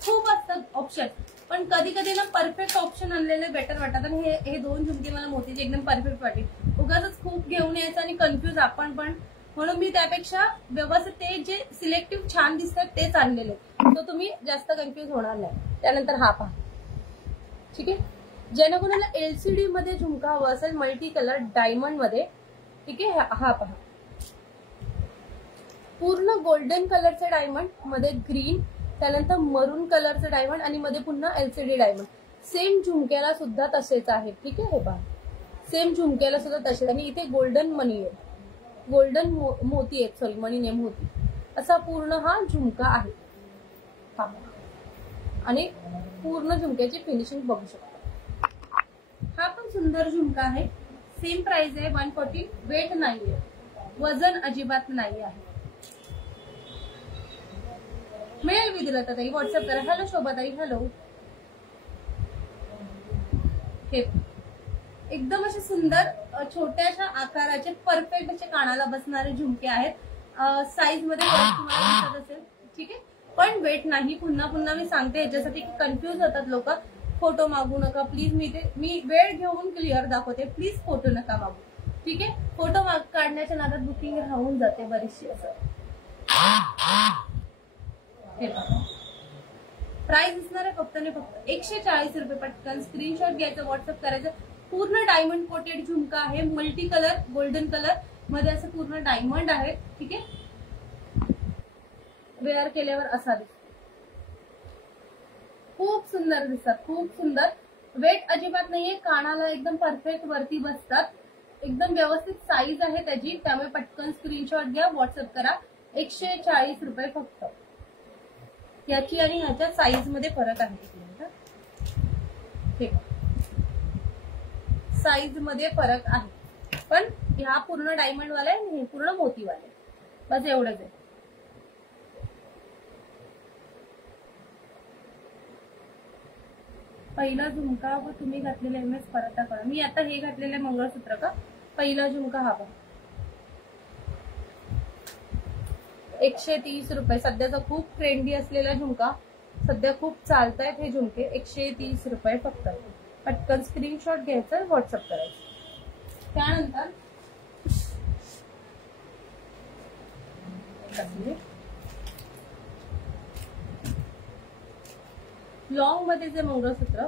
खूप असतात ऑप्शन, पण कधी कधी ना परफेक्ट ऑप्शन आणलेले बेटर वाटतात। आणि हे 2 झुमके मला मोतीचे एकदम परफेक्ट वाटले, उगाच खूप घेऊन यायचं आणि कन्फ्युज आपण पण, म्हणून मी त्यापेक्षा व्यवस्थित ते जे सिलेक्टिव्ह छान दिसतात तेच आणलेले, तो तुम्ही जास्त कन्फ्युज होणार नाही। त्यानंतर हा पहा, ठीक आहे, ज्यांना कोणाला LCD मध्ये झुमका हवा असेल, मल्टी कलर डायमंड मध्ये, ठीक आहे, हा पहा, पूर्ण गोल्डन कलरचे डायमंड, मध्ये ग्रीन, त्यानंतर मरून कलरचे डायमंड आणि मध्ये पुन्हा LCD डायमंड. सेम झुमक्याला सुद्धा तसेच आहे. ठीक आहे, हे पहा सेम झुमक्याला सुद्धा तसेच. आणि इथे गोल्डन मणी आहे, गोल्डन मोती आहेत, सॉरी मणी नाही मोती. असा पूर्ण हा झुमका आहे आणि पूर्ण झुमक्याची फिनिशिंग बघू शकता. हा पण सुंदर झुमका आहे. सेम प्राइस आहे 140. वेट नाहीये, वजन अजिबात नाही आहे. मिळेल विदिलता ताई, व्हॉट्सअप करा. Hello Shobhatai, hello. हे एकदम असे सुंदर छोट्याशा आकाराचे परफेक्ट असे कानाला बसणारे झुमके आहेत. साईज मध्ये तुम्हाला दिसत असेल. ठीक आहे, पण वेट नाही. पुन्हा पुन्हा मी सांगते याच्यासाठी की कन्फ्युज होतात लोक. फोटो मागू नका प्लीज. मी वेळ घेऊन क्लिअर दाखवते, प्लीज फोटो नका मागू. ठीक आहे, फोटो काढण्याच्या नादात बुकिंग राहून जाते बरीचशी. असं प्राइस असणार आहे फक्त आणि फक्त 140 रुपये. पटकन स्क्रीनशॉट घ्यायचं, व्हॉट्सअप करायचं. पूर्ण डायमंड कोटेड झुमका आहे, मल्टी कलर गोल्डन कलर मध्ये असं पूर्ण डायमंड आहे. ठीक आहे, वेअर केल्यावर असा दिसतो. खूप सुंदर दिसतात, खूप सुंदर. वेट अजिबात नाहीये, कानाला एकदम परफेक्ट वरती बसतात. एकदम व्यवस्थित साईज आहे त्याची, त्यामुळे पटकन स्क्रीनशॉट घ्या, व्हॉट्सअप करा. 140 रुपये फक्त. याची आणि ह्याच्या साईज मध्ये फरक आहे. ठीक, साईज मध्ये फरक आहे, पण ह्या पूर्ण डायमंड वाला आहे आणि हे पूर्ण मोतीवाले. बस एवढंच आहे. पहिला झुमका व तुम्ही घातलेला MS परत करा. मी आता हे घातलेले मंगळसूत्र का पहिला झुमका हा बघा 130 रुपये. सध्याचा खूप ट्रेंडी असलेला झुमका, सध्या खूप चालतायत हे झुमके. 130 रुपये फक्त. पटकन स्क्रीनशॉट घ्यायचं, व्हॉट्सअप करायचं. त्यानंतर लॉंग मध्ये जे मंगळसूत्र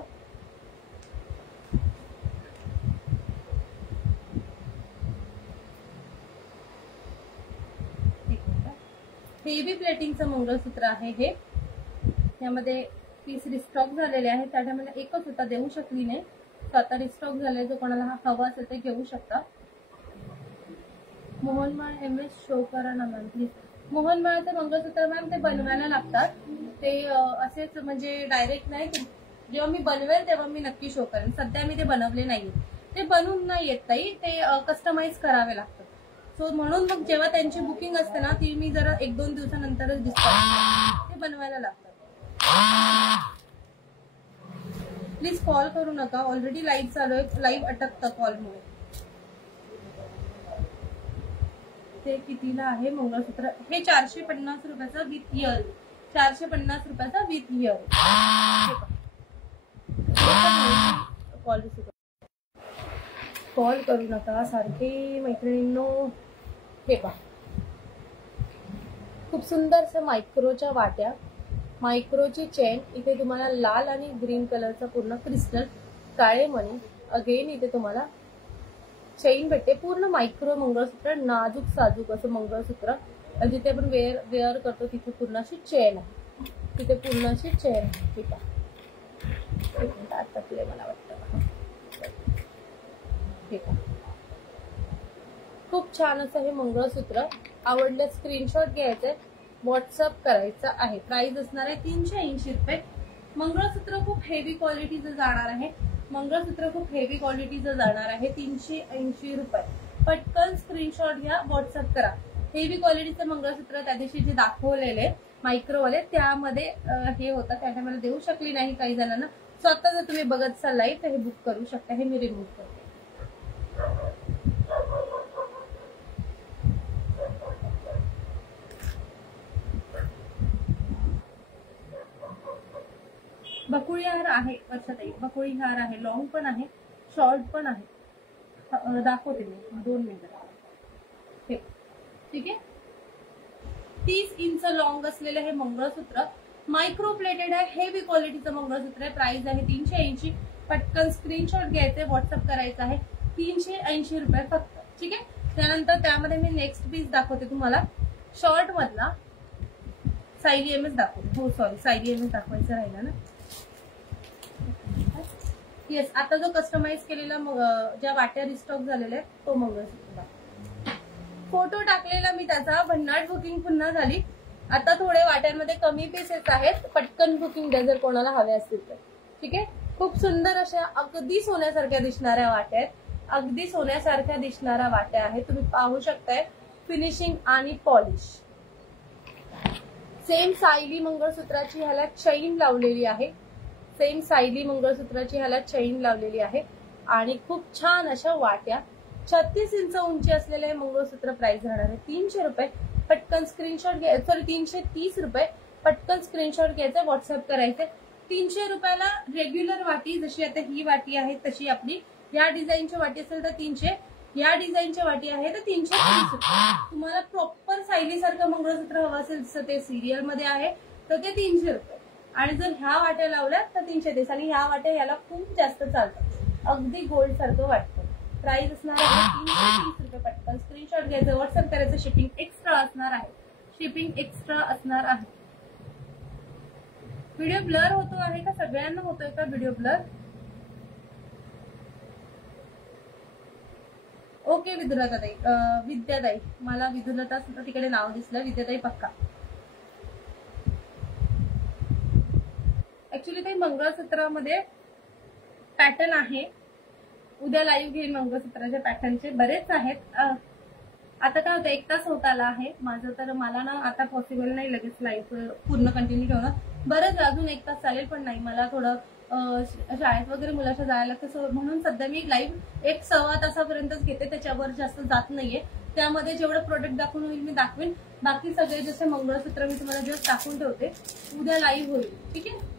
हेवी प्लेटिंगचं मंगळसूत्र आहे हे. यामध्ये पीस रिस्टॉक झालेले आहे. त्या टायमाला एकच होता, देऊ शकली नाही, तो आता रिस्टॉक झालाय. जो कोणाला हा हवा असेल ते घेऊ शकता. मोहनमाळ MS शो करा ना मॅम प्लीज. मोहनमाळचे मंगळसूत्र मॅम ते बनवायला लागतात. ते असेच म्हणजे डायरेक्ट नाही. जेव्हा मी बनवेल तेव्हा मी नक्की शो करेन. सध्या मी ते बनवले नाहीये. ते बनवून नाही येत ताई, ते कस्टमाइज करावे लागतात. सो म्हणून मग जेव्हा त्यांची बुकिंग असते ना, ती मी जरा 1-2 दिवसानंतरच दिसतात. ते बनवायला लागतात. प्लीज कॉल करू नका, ऑलरेडी लाईव्ह चालू आहे. लाईव्ह अटकतं कॉलमुळे. ते कितीला आहे मंगळसूत्र? हे 450 रुपयाचं विथ इयर. 450 रुपयाचा विथ इयर. कॉल करू नका सारखे मैत्रिणींनो. हे पहा खूप सुंदरसं मायक्रोच्या वाट्या, मायक्रोची चेन. इथे तुम्हाला लाल आणि ग्रीन कलरचा पूर्ण क्रिस्टल काळे मणी. अगेन इथे तुम्हाला चेन भेटते. पूर्ण मायक्रो मंगळसूत्र, नाजूक साजूक असं मंगळसूत्र. जिथे आपण वेअर करतो तिथे पूर्ण अशी चेन आहे. तिथे पूर्ण अशी चेन आहे. ठीक आहे, आता मला वाटतं ठीक आहे. खूप छान असं हे मंगळसूत्र. आवडलं स्क्रीनशॉट घ्यायचंय, व्हॉट्सअप करायचं आहे. प्राइस असणार आहे 380 रुपये. मंगळसूत्र खूप हेवी क्वालिटीचं जाणार आहे. मंगळसूत्र खूप हेवी क्वालिटीचं जाणार आहे. 380 रुपये. पटकन स्क्रीनशॉट घ्या, व्हॉट्सअप करा. हेवी क्वालिटीचं मंगळसूत्र त्या दिवशी जे दाखवलेले मायक्रोवाले त्यामध्ये हे होतं, त्या टायमाला देऊ शकली नाही काही जणांना. स्वतः जर तुम्ही बघत असाल लाईव्ह तर हे बुक करू शकता. हे मी रिमूव्ह करते. बकुळी हार आहे वर्षाताई. बकुळी हार आहे, लॉंग पण आहे, शॉर्ट पण आहे. दाखवते मी 2 मिनिटं. ठीक आहे, 30 इंच लॉंग असलेलं हे मंगळसूत्र मायक्रो प्लेटेड आहे. हेवी क्वालिटीचं मंगळसूत्र आहे. प्राइस आहे 380. पटकन स्क्रीनशॉट घ्यायचे, व्हॉट्सअप करायचं आहे. 380 रुपये फक्त. ठीक आहे, त्यानंतर त्यामध्ये मी नेक्स्ट पीस दाखवते तुम्हाला. शॉर्ट मधला सायली एमएस दाखवतो. हो सॉरी, सायली एमएस दाखवायचं राहिला ना. येस, आता जो कस्टमाइज केलेला ज्या वाट्या रिस्टॉक झालेल्या आहेत तो मंगळसूत्र. फोटो टाकलेला मी त्याचा, भन्नाट बुकिंग पुन्हा झाली. आता थोडे वाट्यांमध्ये कमी पीसेस आहेत, पटकन बुकिंग द्या जर कोणाला हवे असतील तर. ठीक आहे, खूप सुंदर अशा अगदी सोन्यासारख्या दिसणाऱ्या वाट्या आहेत, अगदी सोन्यासारख्या दिसणाऱ्या वाट्या आहेत. तुम्ही पाहू शकताय फिनिशिंग आणि पॉलिश. सेम सायली मंगळसूत्राची ह्याला चैन लावलेली आहे, सेम सायली मंगळसूत्राची ह्याला चैन लावलेली आहे आणि खूप छान अशा वाट्या. 36 इंच उंची असलेले मंगळसूत्र प्राइस राहणार आहे 300 रुपये. पटकन स्क्रीनशॉट घ्या, सॉरी 330 रुपये. पटकन स्क्रीनशॉट घ्यायचा, व्हॉट्सअप करायचे. 300 रुपयाला रेग्युलर वाटी, जशी आता ही वाटी आहे तशी आपली या डिझाईनची वाटी असेल तर 300, या डिझाईनची वाटी आहे तर 330 रुपये. तुम्हाला प्रॉपर सायली सारखं मंगळसूत्र हवं असेल जसं ते सिरियल मध्ये आहे तर ते 300 रुपये. आणि जर ह्या वाट्या लावल्या तर 330. आणि ह्या वाट्या याला खूप जास्त चालतात, अगदी गोल्ड सारखं वाटतं. प्राइस असणार आहे 330 रुपये. पटकन स्क्रीनशॉट घ्यायचं, व्हॉट्सअप करायचं. शिपिंग एक्स्ट्रा असणार आहे, शिपिंग एक्स्ट्रा असणार आहे. व्हिडिओ ब्लर होतो आहे का? सगळ्यांना होतोय का व्हिडिओ ब्लर? ओके विदुलताताई, विद्याताई, मला विदुलता तिकडे नाव दिसलं. विद्याताई पक्का. ऍक्च्युली ते मंगळसूत्रामध्ये पॅटर्न आहे, उद्या लाईव्ह घेईन मंगळसूत्राच्या पॅटर्नचे बरेच आहेत. आता काय होतं, 1 तास होत आला आहे माझं, तर मला ना आता पॉसिबल नाही लगेच लाईव्ह पूर्ण कंटिन्यू ठेवणं. बरंच अजून 1 तास चालेल, पण नाही मला थोडं शाळेत वगैरे मुलाच्या जायला लागतं, म्हणून सध्या मी लाईव्ह 1-1.25 तासापर्यंतच घेते, त्याच्यावर जास्त जात नाहीये. त्यामध्ये जेवढं प्रोडक्ट दाखवून होईल मी दाखवेन. बाकी सगळे जसे मंगळसूत्र मी तुम्हाला जस्ट दाखवून ठेवते, उद्या लाईव्ह होईल. ठीक आहे,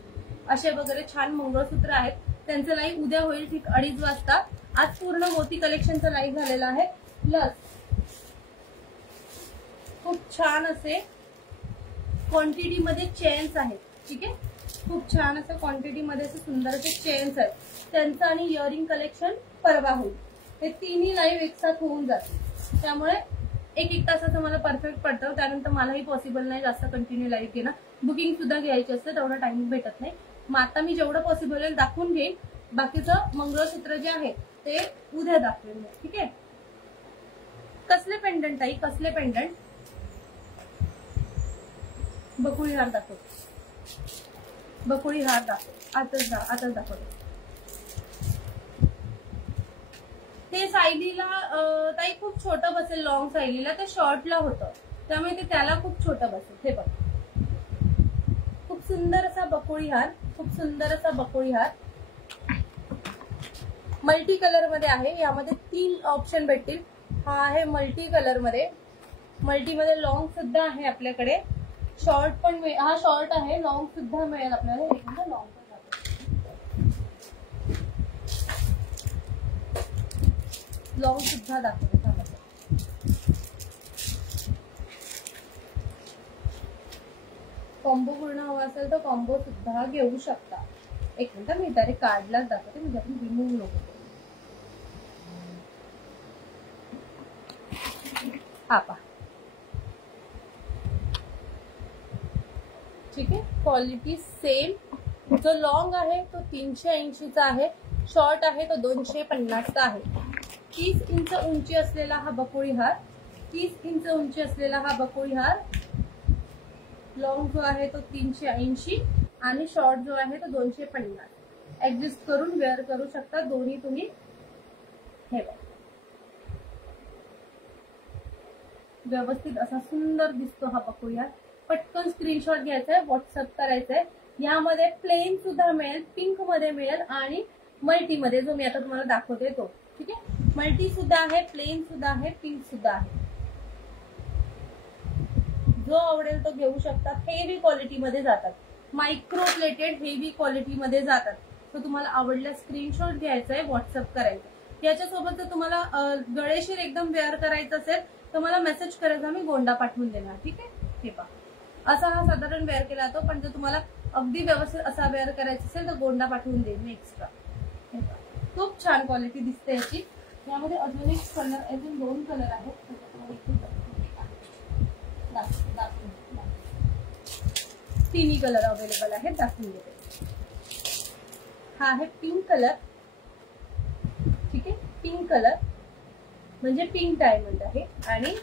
असे वगैरे छान मंगळसूत्र आहेत, त्यांचं लाईव्ह उद्या होईल ठीक 2:30 वाजता. आज पूर्ण मोती कलेक्शनचं लाईव्ह झालेलं आहे. प्लस खूप छान असे क्वांटिटी मध्ये चेन्स आहेत. ठीक आहे, खूप छान असं क्वांटिटी मध्ये असे सुंदर असे चेन्स आहेत, त्यांचं आणि इयरिंग कलेक्शन परवा होईल. हे तिन्ही लाईव्ह एकसाथ होऊन जातील, त्यामुळे 1-1 तासाचं मला परफेक्ट पडतं. त्यानंतर मलाही पॉसिबल नाही जास्त कंटिन्यू लाईव्ह घेणं, बुकिंग सुद्धा घ्यायची असते, तेवढा टाइम भेटत नाही. मग आता मी जेवढं पॉसिबल आहे दाखवून घेईन, बाकीचं मंगळसूत्र जे आहे ते उद्या दाखवेन. ठीक आहे, कसले पेंडंट ताई, कसले पेंडंट? बकुळी हार दाखव, बकुळी हार दाखव, आताच दाखवतो. ते सायलीला ताई खूप छोटं बसेल, लॉंग सायलीला ते शॉर्टला होतं, त्यामुळे ते त्याला खूप छोटं बसेल. हे बघ, खूप सुंदर असा बकुळी हार, खूप सुंदर असा बकुळी हार मल्टी कलर मध्ये आहे. यामध्ये 3 ऑप्शन भेटतील. हा आहे मल्टी कलर मध्ये, मल्टी मध्ये लॉंग सुद्धा आहे आपल्याकडे, शॉर्ट पण मिळेल. हा शॉर्ट आहे, लॉंग सुद्धा मिळेल आपल्याला. लॉंग लॉंग सुद्धा दाखवतो. कॉम्बो पूर्ण हवा असेल तर कॉम्बो सुद्धा घेऊ शकता. एक मिनिट, मी डायरेक्ट कार्डलाच दाखवते, म्हणजे आपण रिमूव्ह नको. हा पहा, ठीक आहे, क्वालिटी सेम. जो लॉंग आहे तो 380चा आहे, शॉर्ट आहे तो 250चा आहे. 30 इंच उंची असलेला हा बकुळी हार, 30 इंच उंची असलेला हा बकुळी हार. लॉंग जो आहे तो 380 आणि शॉर्ट जो आहे तो 250. ऍडजस्ट करून वेअर करू शकता दोन्ही तुम्ही. हे बघा, व्यवस्थित असा सुंदर दिसतो हा बकुळी हार. पटकन स्क्रीनशॉट घ्यायचा आहे, व्हॉट्सअप करायचंय. यामध्ये प्लेन सुद्धा मिळेल, पिंक मध्ये मिळेल आणि मल्टी मध्ये, जो मी आता तुम्हाला दाखवते तो. ठीक आहे, मल्टी सुद्धा आहे, प्लेन सुद्धा आहे, पिंक सुद्धा आहे. जो आवडेल तो घेऊ शकता. हेवी क्वालिटी मध्ये जातात, मायक्रो प्लेटेड हेवी क्वालिटी मध्ये जातात. तो तुम्हाला आवडल्या स्क्रीनशॉट घ्यायचा आहे, व्हॉट्सअप करायचं. याच्यासोबत जर तुम्हाला गळेशीर एकदम वेअर करायचं असेल तर मला मेसेज करायचा, मी गोंडा पाठवून देणार. ठीक आहे, हे पहा, असा हा साधारण वेअर केला जातो, पण जर तुम्हाला अगदी व्यवस्थित असा वेअर करायचा असेल तर गोंडा पाठवून देईन मी एक्स्ट्रा. खूप छान क्वालिटी दिसते याची. यामध्ये अजून एक कलर, अजून 2 कलर आहेत. तिन्ही कलर अवेलेबल आहेत, दाखवून देते. हा आहे पिंक कलर. ठीक आहे, पिंक कलर म्हणजे पिंक डायमंड आहे आणि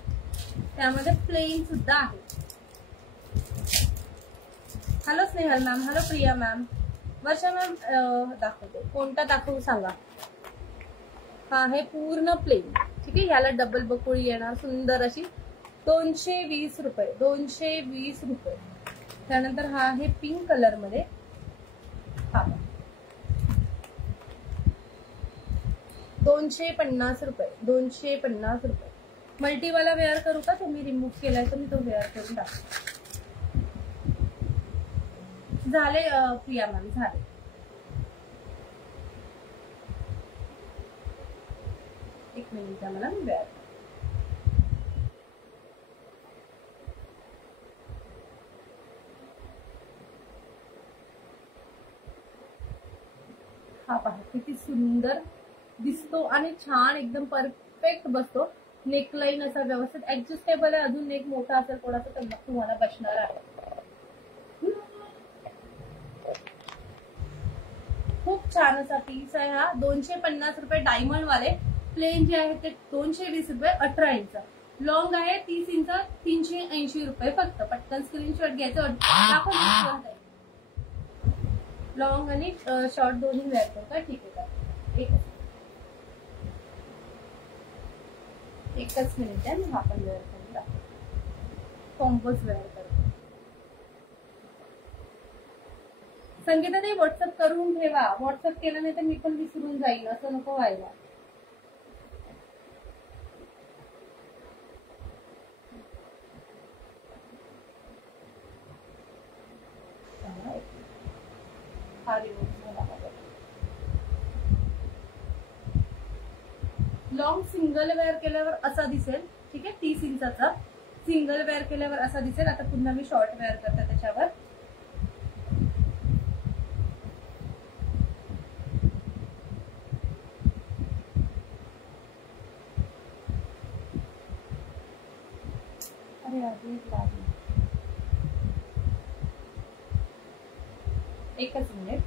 त्यामध्ये प्लेन सुद्धा आहे. Hello Snehal ma'am, hello Priya ma'am, Varsha ma'am. दाखवते, कोणता दाखवू सांगा. हा आहे पूर्ण प्लेन. ठीक आहे, याला डबल बकोळी येणार सुंदर अशी. 220 रुपये, 220 रुपये. त्यानंतर हा आहे पिंक कलर मध्ये. हा 250 रुपये, 250 रुपये. मल्टीवाला वेअर करू का? तुम्ही रिमूव्ह केलाय तर मी तो वेअर करून दाखवते. झाले प्रिया मॅम, झाले. एक मिनिट मला मी वेअर. हा पहा किती सुंदर दिसतो आणि छान एकदम परफेक्ट बसतो. नेकलाईन असा व्यवस्थित ऍडजस्टेबल आहे. अजून नेक मोठा असेल कोणाचा तर तुम्हाला बसणार आहे. खूप छान असा पीस आहे हा. 250 रुपये डायमंड वाले. प्लेन जे आहे ते 220 रुपये. 18 इंच लॉंग आहे, 30 इंच 380 रुपये फक्त. पटकन स्क्रीनशॉट घ्यायचं. लॉंग आणि शॉर्ट दोन्ही वेअर करू का? ठीक आहे का? एकच मिनिट आहे, मी हा पण वेअर करून दाखवते. कॉम्पोज वेअर करतो. संगीता ताई व्हॉट्सअप करून ठेवा. व्हॉट्सअप केलं नाही तर मी पण विसरून जाईल, असं नको व्हायला. लॉंग सिंगल वेअर केल्यावर असा दिसेल. ठीक आहे, 30 इंचाचा सिंगल वेअर केल्यावर असा दिसेल. आता पुन्हा मी शॉर्ट वेअर करते त्याच्यावर. अरे आधी एकच मिनिट.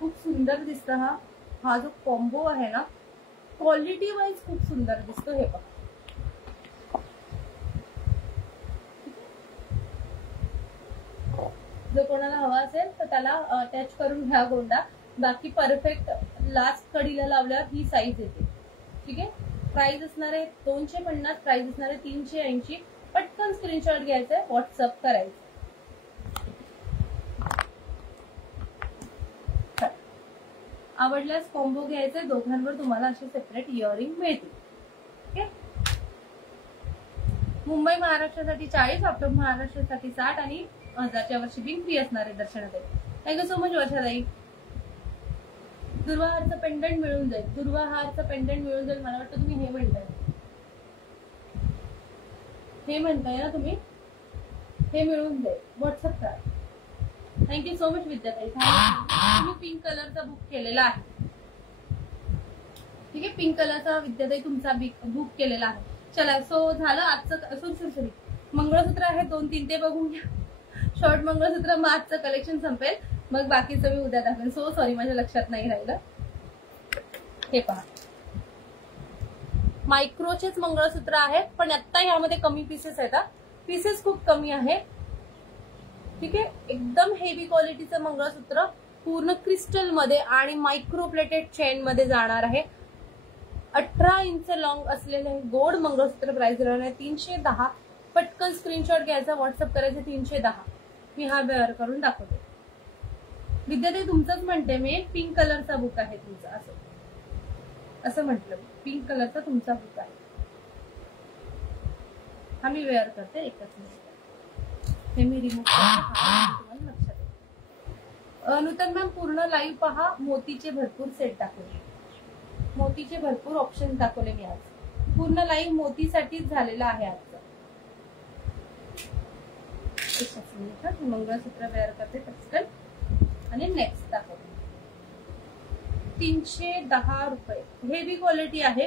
खूप सुंदर दिसतं हा जो कॉम्बो आहे ना, क्वालिटी वाईज खूप सुंदर दिसतो. हे बघा, जर कोणाला हवा असेल तर त्याला अटॅच करून घ्या गोंडा. बाकी परफेक्ट लास्ट कडीला लावल्यावर ही साईज येते. ठीक आहे, प्राइस असणार आहे 250, प्राइस असणार आहे 380. पटकन स्क्रीनशॉट घ्यायचा, व्हॉट्सअप करायचं. आवडल्यास कॉम्बो घ्यायचे. दोघांवर तुम्हाला असे सेपरेट इयरिंग मिळतील. ओके, मुंबई महाराष्ट्रासाठी 40, आउट ऑफ महाराष्ट्रासाठी 60 आणि 1000च्या वर शिपिंग फ्री असणार आहे. दर्शनाताई थँक्यू सो मच. वर्षाताई दुर्वाहारचं पेंडंट मिळून जाईल. दुर्वाहारचं पेंडंट मिळून जाईल. मला वाटतं तुम्ही हे म्हणताय, हे म्हणताय ना तुम्ही, हे मिळून जाईल. व्हॉट्सअप करा. थँक्यू सो मच विद्याताई. तुम्ही पिंक कलरचा बुक केलेला आहे. ठीक आहे, पिंक कलरचा विद्याताई तुमचा बुक केलेला आहे. चला, सो झालं आजचं. सॉरी मंगळसूत्र आहे 2-3 ते बघून घ्या. शॉर्ट मंगळसूत्र मग आजचं कलेक्शन संपेल. मग बाकीचं मी उद्या दाखवेन. सो सॉरी, माझ्या लक्षात नाही राहिलं. हे पहा, मायक्रोचेच मंगळसूत्र आहेत, पण आता यामध्ये कमी पीसेस आहेत. पीसेस खूप कमी आहे. ठीक आहे, एकदम हेवी क्वालिटीचं मंगळसूत्र, पूर्ण क्रिस्टल मध्ये आणि मायक्रो प्लेटेड चेन मध्ये जाणार आहे. 18 इंच लॉंग असलेले गोड मंगळसूत्र. प्राइस राहणार आहे 310. पटकन स्क्रीनशॉट घ्यायचा, व्हॉट्सअप करायचं. 310. मी हा वेअर करून दाखवते. विद्यार्थी तुमचंच म्हणते मी, पिंक कलरचा बुक आहे तुमचा, असं म्हटलं. पिंक कलरचा तुमचा बुक आहे. हा मी वेअर करते. एकच मिनिट, हे मी रिमूव्ह करते. तुम्हाला लक्षात येईल. नूतन मॅम पूर्ण लाईव्ह पहा. मोतीचे भरपूर सेट दाखवले, मोतीचे भरपूर ऑप्शन दाखवले मी आज. पूर्ण लाईव्ह मोतीसाठीच झालेला आहे आजचा. मंगळसूत्र वेअर करते पटकन आणि नेक्स्ट दाखवते. 310 रुपये. हेवी क्वालिटी आहे,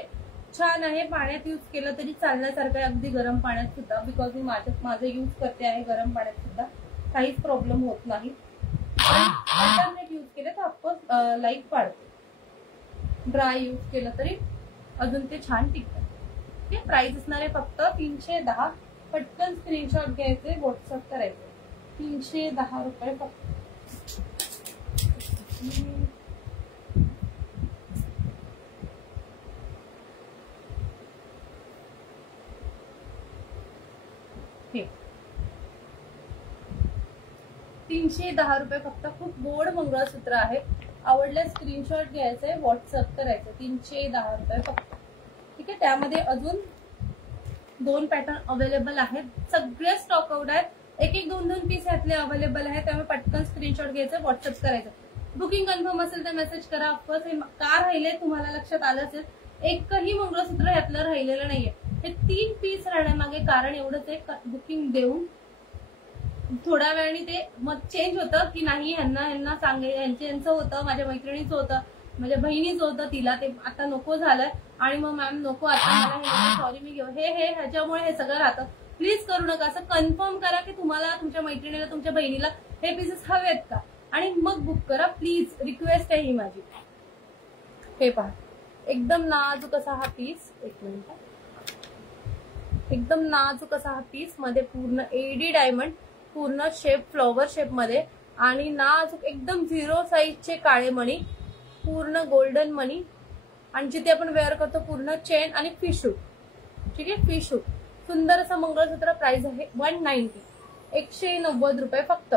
छान आहे, पाण्यात यूज केलं तरी चालण्यासारखं आहे, अगदी गरम पाण्यात सुद्धा. बिकॉज मी माझं यूज करते आहे गरम पाण्यात सुद्धा, काहीच प्रॉब्लेम होत नाही. अल्टरनेट यूज केलं तर ऑफकोर्स लाईट वाढते. ड्राय यूज केलं तरी अजून ते छान टिकतं. ठीक आहे, प्राइस असणार आहे फक्त 310. पटकन स्क्रीनशॉट घ्यायचे, व्हॉट्सअप करायचे. 310 रुपये फक्त. हे 310 रुपये फक्त. खूप गोड मंगळसूत्र आहे. आवडल्यास स्क्रीनशॉट घ्यायचंय, व्हॉट्सअप करायचं. 310 रुपये फक्त. ठीक आहे, त्यामध्ये अजून 2 पॅटर्न अवेलेबल आहेत. सगळे स्टॉक आउट आहेत. एक 2 पीस यातले अवेलेबल आहेत. त्यामुळे पटकन स्क्रीनशॉट घ्यायचं, व्हॉट्सअप करायचं. बुकिंग कन्फर्म असेल तर मेसेज करा. ऑफकोर्स हे का राहिले तुम्हाला लक्षात आलं असेल, एकही मंगळसूत्र यातलं राहिलेलं नाहीये. हे 3 पीस राहण्यामागे कारण एवढंच आहे, बुकिंग देऊन थोड्या वेळाने ते मग चेंज होतं की नाही, ह्यांना यांचं होतं, माझ्या मैत्रिणीचं होतं, माझ्या बहिणीचं होतं, तिला ते आता नको झालंय आणि मग मॅम नको आता मला, सॉरी मी घेऊ. हे ह्याच्यामुळे हे सगळं राहतं. प्लीज करू नका. असं कन्फर्म करा की तुम्हाला तुमच्या मैत्रिणीला, तुमच्या बहिणीला हे पीसेस हवेत का, आणि मग बुक करा प्लीज. रिक्वेस्ट आहे ही माझी. हे पहा, एकदम नाजूक असा हा पीस. एक मिनिट. एकदम नाजूक असा हा पीस, मध्ये पूर्ण एडी डायमंड, पूर्ण शेप फ्लॉवर शेप मध्ये, आणि नाजूक एकदम 0 साईजचे काळे मणी, पूर्ण गोल्डन मणी, आणि जिथे आपण वेअर करतो पूर्ण चेन आणि फिशू. ठीक आहे, फिशू. सुंदर असं मंगळसूत्र. प्राइस आहे 190, 190 रुपये फक्त.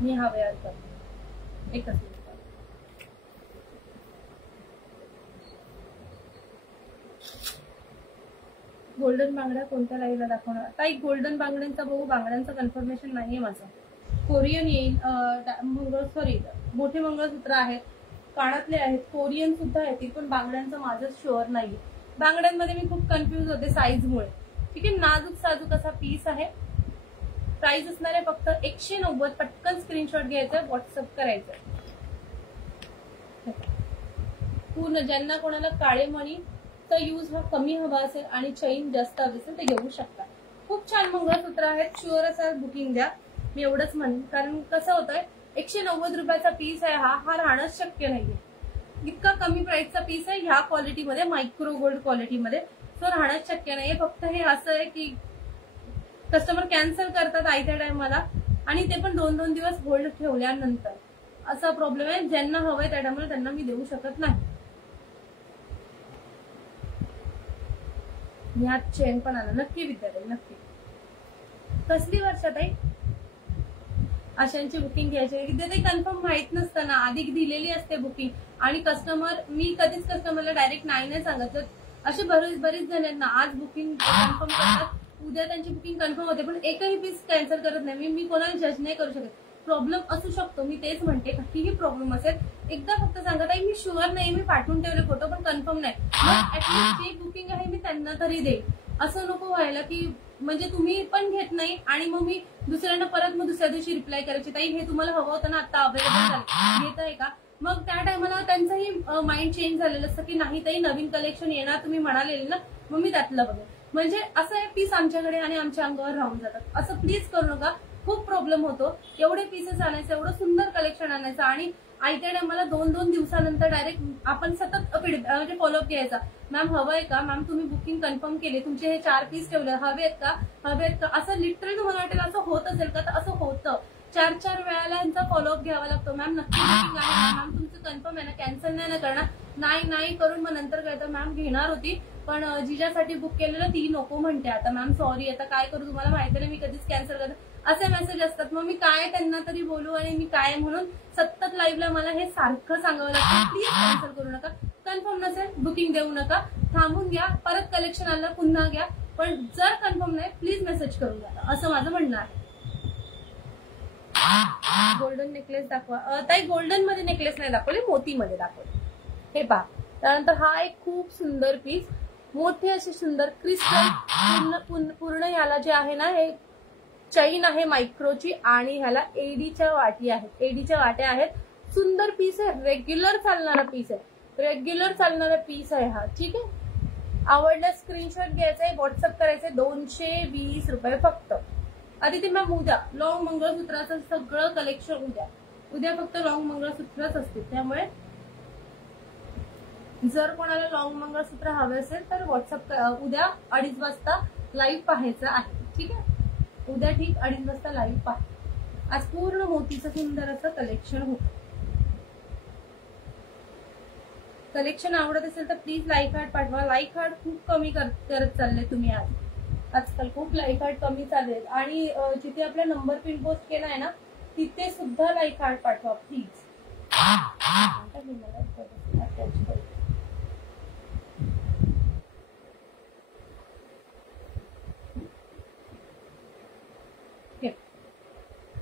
मी हा वेअर करतो. एकच मिनिट. गोल्डन बांगड्या कोणत्या लाईव्हला दाखवणार? आता एक गोल्डन बांगड्यांचा बघू. बांगड्यांचं कन्फर्मेशन नाहीये माझं. कोरियन येईल, सॉरी मोठे मंगळसूत्र आहेत, कानातले आहेत, कोरियन सुद्धा येतील, पण बांगड्यांचं माझं शुअर नाहीये. बांगड्यांमध्ये मी खूप कन्फ्युज होते साईजमुळे. ठीक आहे, नाजूक साजूक असा पीस आहे. प्राइस असणार आहे फक्त 190. पटकन स्क्रीनशॉट घ्यायचं, व्हॉट्सअप करायचं. पूर्ण ज्यांना कोणाला काळे मणी यूज हा कमी हवा असेल आणि चैन जास्त हवी असेल ते घेऊ शकता. खूप छान मंगळसूत्र आहेत. शुअर असाल बुकिंग द्या, मी एवढंच म्हणेन. कारण कसं होतंय, 190 रुपयाचा पीस आहे हा राहणंच शक्य नाहीये. इतका कमी प्राइसचा पीस आहे ह्या क्वालिटीमध्ये, मायक्रो गोल्ड क्वालिटीमध्ये. सो राहणंच शक्य नाहीये. फक्त हे असं आहे की कस्टमर कॅन्सल करतात आयत्या टायमाला, आणि ते पण 2-2 दिवस होल्ड ठेवल्यानंतर. असा प्रॉब्लेम आहे. ज्यांना हवंय त्या टायमाला त्यांना मी देऊ शकत नाही. ह्यात चेन पण आला. नक्की विद्यार्थी, नक्की. कसली वर्षात आहे अशांची बुकिंग घ्यायची? विद्यार्थी कन्फर्म माहित नसतं ना, आधी दिलेली असते बुकिंग, आणि कस्टमर, मी कधीच कस्टमरला डायरेक्ट नाही सांगत. असे बरेच जण आहेत ना, आज बुकिंग कन्फर्म करतात, उद्या त्यांची बुकिंग कन्फर्म होते, पण एकही पीस कॅन्सल करत नाही. मी कोणाला जज नाही करू शकत. प्रॉब्लेम असू शकतो, मी तेच म्हणते, काहीही प्रॉब्लेम असेल एकदा फक्त सांगत आहे मी शुअर नाही, मी पाठवून ठेवले फोटो पण कन्फर्म नाही, मग ऍटलीस्ट जे बुकिंग आहे मी त्यांना तरी देईल. असं नको व्हायला की म्हणजे तुम्ही पण घेत नाही आणि मग मी दुसऱ्यांना परत मग दुसऱ्या दिवशी रिप्लाय करायची, ताई हे तुम्हाला हवं होतं ना, आता अवेलेबल झालं, घेत आहे का? मग त्या टायमाला त्यांचंही माइंड चेंज झालेलं असतं की नाही ताई नवीन कलेक्शन येणार, तुम्ही म्हणालेले ना, मग मी त्यातलं बघेन. म्हणजे असं आहे पीस आमच्याकडे आणि आमच्या अंगावर राहून जातात. असं प्लीज करू नका. खूप प्रॉब्लेम होतो. एवढे पीसेस आणायचं, एवढं सुंदर कलेक्शन आणायचं आणि आयत्या टायमाला 2-2 दिवसानंतर डायरेक्ट आपण सतत म्हणजे फॉलोअप घ्यायचा. मॅम हवंय का? मॅम तुम्ही बुकिंग कन्फर्म केली, तुमचे हे 4 पीस ठेवले, हवेत का? हवेत का? असं लिटरली मला वाटेल असं होत असेल का? तर असं होतं. 4-4 वेळाला यांचा फॉलोअप घ्यावा लागतो. मॅम नक्की बुकिंग आहे, मॅम तुमचं कन्फर्म आहे ना, कॅन्सल नाही ना करणार? नाही करून मग नंतर कळतं मॅम घेणार होती पण जिच्यासाठी बुक केलेलं ती नको म्हणते आता, मॅम सॉरी, आता काय करू, तुम्हाला माहिती नाही मी कधीच कॅन्सल करते, असे मेसेज असतात. मग मी काय त्यांना तरी बोलू आणि मी काय म्हणून सतत लाईव्हला मला हे सारखं सांगावं लागतं, प्लीज कॅन्सल करू नका. कन्फर्म नसेल बुकिंग देऊ नका, थांबून घ्या, परत कलेक्शन आलं पुन्हा घ्या, पण जर कन्फर्म नाही प्लीज मेसेज करून घ्या, असं माझं म्हणणं आहे. गोल्डन नेकलेस दाखवा ताई. गोल्डन मध्ये नेकलेस नाही दाखवले, मोतीमध्ये दाखवले. हे पहा. त्यानंतर हा एक खूप सुंदर पीस, मोठे असे सुंदर क्रिस्टल पूर्ण ह्याला जे आहे ना, हे चैन आहे मायक्रोची आणि ह्याला एडीच्या वाटी आहेत, एडीच्या वाट्या आहेत. सुंदर पीस आहे, रेग्युलर चालणारा पीस आहे, रेग्युलर चालणारा पीस आहे हा. ठीक आहे, आवडल्यास स्क्रीनशॉट घ्यायचा आहे, व्हॉट्सअप करायचंय. 220 रुपये फक्त. आदिती मॅम उद्या लॉंग मंगळसूत्राचं सगळं कलेक्शन उद्या फक्त लॉंग मंगळसूत्रच असतील, त्यामुळे जर कोणाला लॉंग मंगळसूत्र हवे असेल तर व्हॉट्सअप उद्या 2:30 वाजता लाईव्ह पाहायचं आहे. ठीक आहे, उद्या ठीक 2:30 वाजता लाईव्ह पहा. आज पूर्ण मोतीचं सुंदर असं कलेक्शन होतं. कलेक्शन आवडत असेल तर प्लीज लाईक हार्ट पाठवा. लाईक हार्ट खूप कमी करत चालले तुम्ही आजकाल खूप लाईक हार्ट कमी चाललेत. आणि जिथे आपला नंबर पिन पोस्ट केलाय ना तिथे सुद्धा लाईक हार्ट पाठवा प्लीज.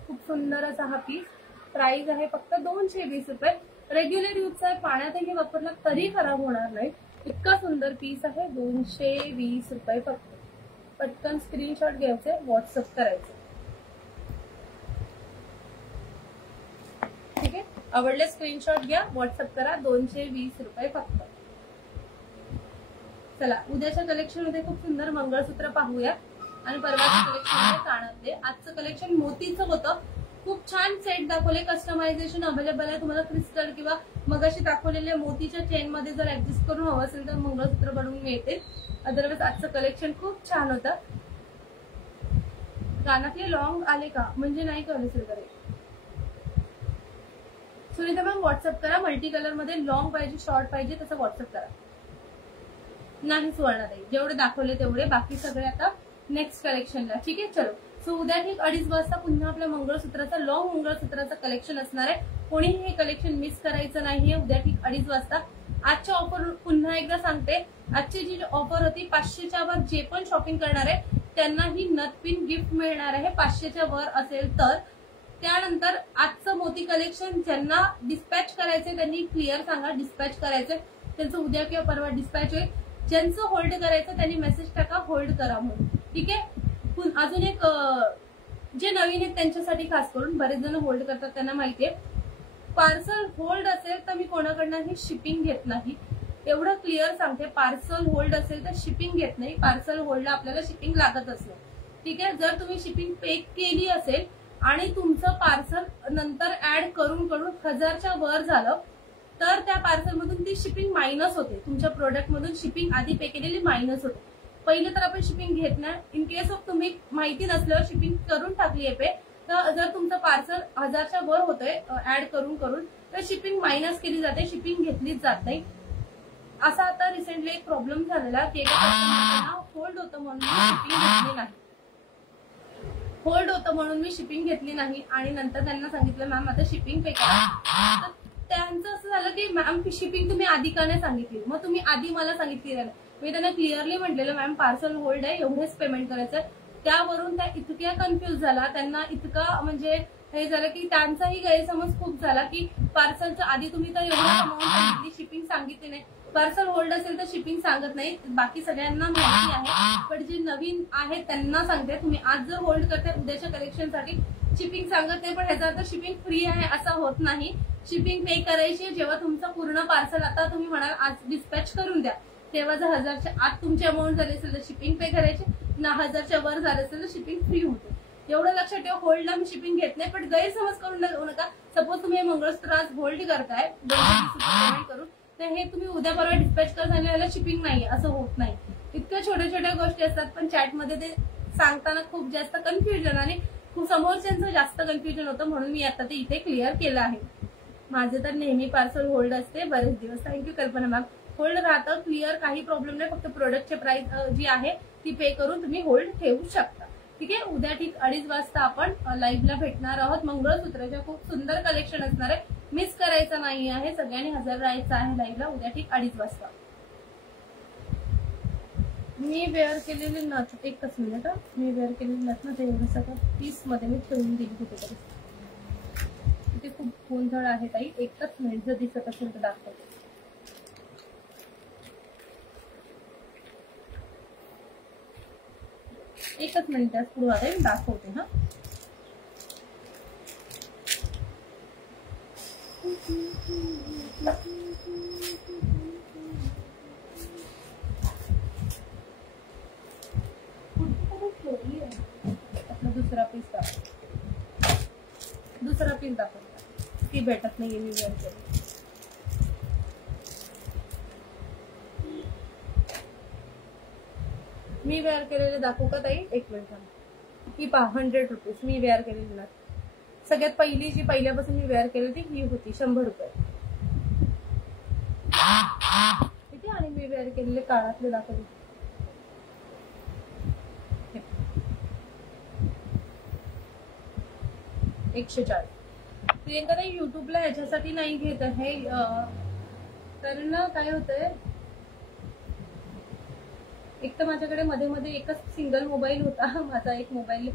खूप सुंदर असा हा पीस. प्राइस आहे फक्त 220 रुपये. रेग्युलर यूजचा आहे, पाण्यातही वापरला तरी खराब होणार नाही. इतका सुंदर पीस आहे. 220 रुपये फक्त. पटकन स्क्रीनशॉट घ्यायचे, व्हॉट्सअप करायचे. ठीक आहे, आवडले स्क्रीनशॉट घ्या, व्हॉट्सअप करा. 220 रुपये फक्त. चला उद्याच्या कलेक्शन मध्ये खूप सुंदर मंगळसूत्र पाहूया आणि परवाच्या कलेक्शन मध्ये कानातले. आजचं कलेक्शन मोतीचं होतं. खूप छान सेट दाखवले, कस्टमायझेशन अवेलेबल आहे. तुम्हाला क्रिस्टल किंवा मगाशी दाखवलेल्या मोतीच्या चेन मध्ये जर ऍडजस्ट करून हवं असेल तर मंगळसूत्र बनवून मिळते. अदरवाईज आजचं कलेक्शन खूप छान होतं. कानातले लॉंग आले का म्हणजे नाही कळले सर करे. सुनीता मॅम व्हॉट्सअप करा. मल्टी कलर मध्ये लॉंग पाहिजे शॉर्ट पाहिजे तसं व्हॉट्सअप करा. नाही सुवर्णाताई, जेवढे दाखवले तेवढे, बाकी सगळे आता नेक्स्ट कलेक्शनला. ठीक आहे, चलो. सो उद्या ठीक 2:30 वाजता पुन्हा आपल्या मंगळसूत्राचं लॉंग मंगळसूत्राचं कलेक्शन असणार आहे. कोणीही हे कलेक्शन मिस करायचं नाहीये. उद्या ठीक 2:30 वाजता. आजच्या ऑफर पुन्हा एकदा सांगते. आजची जी ऑफर होती 500च्या वर जे पण शॉपिंग करणार आहे त्यांना ही नथपिन गिफ्ट मिळणार आहे 500च्या वर असेल तर. त्यानंतर आजचं मोती कलेक्शन ज्यांना डिस्पॅच करायचे त्यांनी क्लिअर सांगा डिस्पॅच करायचे. त्यांचं उद्या किंवा परवा डिस्पॅच होईल. ज्यांचं होल्ड करायचं त्यांनी मेसेज टाका होल्ड करा म्हणून. ठीक आहे, अजून एक जे नवीन आहेत त्यांच्यासाठी खास करून, बरेच जण होल्ड करतात त्यांना माहितीये. पार्सल होल्ड असेल तर मी कोणाकडनंही शिपिंग घेत नाही, एवढं क्लिअर सांगते. पार्सल होल्ड असेल तर शिपिंग घेत नाही. पार्सल होल्डला आपल्याला शिपिंग लागतच नाही. ठीक आहे, जर तुम्ही शिपिंग पे केली असेल आणि तुमचं पार्सल नंतर ऍड करून 1000च्या वर झालं तर त्या पार्सल मधून ती शिपिंग मायनस होते. तुमच्या प्रोडक्ट मधून शिपिंग आधी पे केलेली मायनस होते. पहिलं तर आपण शिपिंग घेत नाही. इन केस ऑफ तुम्ही माहिती नसल्यावर शिपिंग करून टाकली आहे पे, तर जर तुमचं पार्सल 1000च्या वर होतंय ऍड करून तर शिपिंग मायनस केली जाते, शिपिंग घेतलीच जात नाही. असा आता रिसेंटली एक प्रॉब्लेम झालेला की एका कस्टमरला होल्ड होतं म्हणून मी शिपिंग घेतली नाही. होल्ड होतं म्हणून मी शिपिंग घेतली नाही आणि नंतर त्यांना सांगितलं मॅम आता शिपिंग पे करा. तर त्यांचं असं झालं की मॅम शिपिंग तुम्ही आधी का नाही सांगितली, मग तुम्ही आधी मला सांगितली नाही. मी त्यांना क्लिअरली म्हटलेलं मॅम पार्सल होल्ड आहे एवढेच पेमेंट करायचं. त्यावरून त्या इतक्या कन्फ्युज झाला, त्यांना इतका म्हणजे हे झालं की त्यांचाही गैरसमज खूप झाला की पार्सलच्या आधी तुम्ही तर एवढं अमाऊंट सांगितली, शिपिंग सांगितली नाही. पार्सल होल्ड असेल तर शिपिंग सांगत नाही, बाकी सगळ्यांना माहिती आहे. पण जे नवीन आहेत त्यांना सांगते, तुम्ही आज जर होल्ड करताय उद्याच्या कलेक्शनसाठी शिपिंग सांगत नाही, पण ह्याचा अर्थ शिपिंग फ्री आहे असं होत नाही. शिपिंग पे करायची जेव्हा तुमचं पूर्ण पार्सल आता तुम्ही म्हणाल आज डिस्पॅच करून द्या, तेव्हा जर 1000च्या आत तुमची अमाऊंट झाली असेल तर शिपिंग पे करायची, ना 1000च्या वर झालं असेल तर शिपिंग फ्री होते. एवढं लक्षात ठेवा. होल्डला मी शिपिंग घेत नाही, पण गैरसमज करून घेऊ नका. सपोज तुम्ही मंगळसूत्र आज होल्ड करताय 220 पेमेंट करून, तर हे तुम्ही उद्या परवा डिस्पॅच करताना याला शिपिंग नाही असं होत नाही. इतक्या छोट्या छोट्या गोष्टी असतात, पण चॅटमध्ये ते सांगताना खूप जास्त कन्फ्युजन आणि समोरच्यांचं जास्त कन्फ्युजन होतं, म्हणून मी आता ते इथे क्लिअर केलं आहे. माझे तर नेहमी पार्सल होल्ड असते बरेच दिवस. थँक्यू कल्पना मॅम. होल्ड राहतं क्लिअर, काही प्रॉब्लेम नाही. फक्त प्रोडक्टची प्राइस जी आहे ती पे करून तुम्ही होल्ड ठेवू शकता. ठीक आहे, उद्या ठीक 2:30 वाजता आपण लाईव्हला भेटणार आहोत. मंगळसूत्राच्या खूप सुंदर कलेक्शन असणार आहे, मिस करायचं नाही आहे. सगळ्यांनी हजर राहायचं आहे लाईव्हला उद्या ठीक 2:30 वाजता. मी वेअर केलेली नथ, एकच मिनिट, मी वेअर केलेली नथ ना ते एवढं सगळं पीस मध्ये मी ठेवून दिली कुठेतरी. इथे खूप गोंधळ आहे ताई, एकच मिनिट, जर दिसत असेल तर दाखवते. एकच मिनिटात पुढे दाखवते. हा दुसरा पीस दाखव, दुसरा पीस दाखव, ती भेटत नाहीये मी वेअर केली. मी वेअर केलेले दाखवू का ताई? एक मिनिट थांब. ही पहा 100 रुपीज मी वेअर केलेली ना. सगळ्यात पहिली जी पहिल्यापासून मी वेअर केली ती ही होती 100 रुपये. किती? आणि मी वेअर केलेले काळातले दाखवले 140. प्रियंका ताई युट्यूबला ह्याच्यासाठी नाही घेत आहे, कारण ना काय होतंय, एक तर माझ्याकडे मध्ये मध्ये एकच सिंगल मोबाईल होता. माझा एक मोबाईल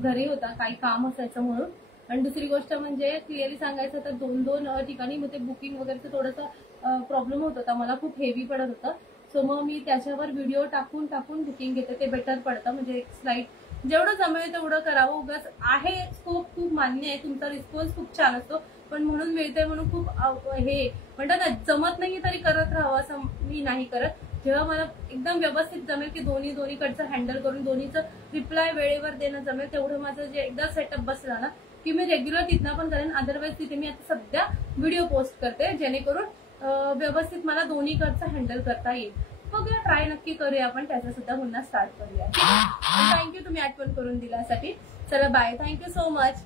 घरी होता, काही काम असायचं म्हणून. आणि दुसरी गोष्ट म्हणजे क्लिअरली सांगायचं तर 2-2 ठिकाणी मग ते बुकिंग वगैरेचं थोडंसं प्रॉब्लेम होत होता, मला खूप हेवी पडत होतं. सो मग मी त्याच्यावर व्हिडिओ टाकून टाकून बुकिंग घेते, ते बेटर पडतं. म्हणजे एक स्लाईड जेवढं जमेल तेवढं करावं. उगाच आहे स्कोप खूप मान्य आहे, तुमचा रिस्पॉन्स खूप छान असतो, पण म्हणून मिळते म्हणून खूप हे म्हणतात ना, जमत नाही तरी करत राहावं असं मी नाही करत. जेव्हा मला एकदम व्यवस्थित जमेल की दोन्हीकडचं हँडल करून दोन्हीचं रिप्लाय वेळेवर देणं जमेल, तेवढं माझं जे एकदा सेटअप बसला ना की मी रेग्युलर तिथनं पण करेन. अदरवाईज तिथे मी आता सध्या व्हिडिओ पोस्ट करते, जेणेकरून व्यवस्थित मला दोन्हीकडचं हँडल करता येईल. बघूया, ट्राय नक्की करूया आपण, त्याचा सुद्धा पुन्हा स्टार्ट करूया. थँक्यू तुम्ही आठवण करून दिल्यासाठी. चला बाय, थँक्यू सो मच.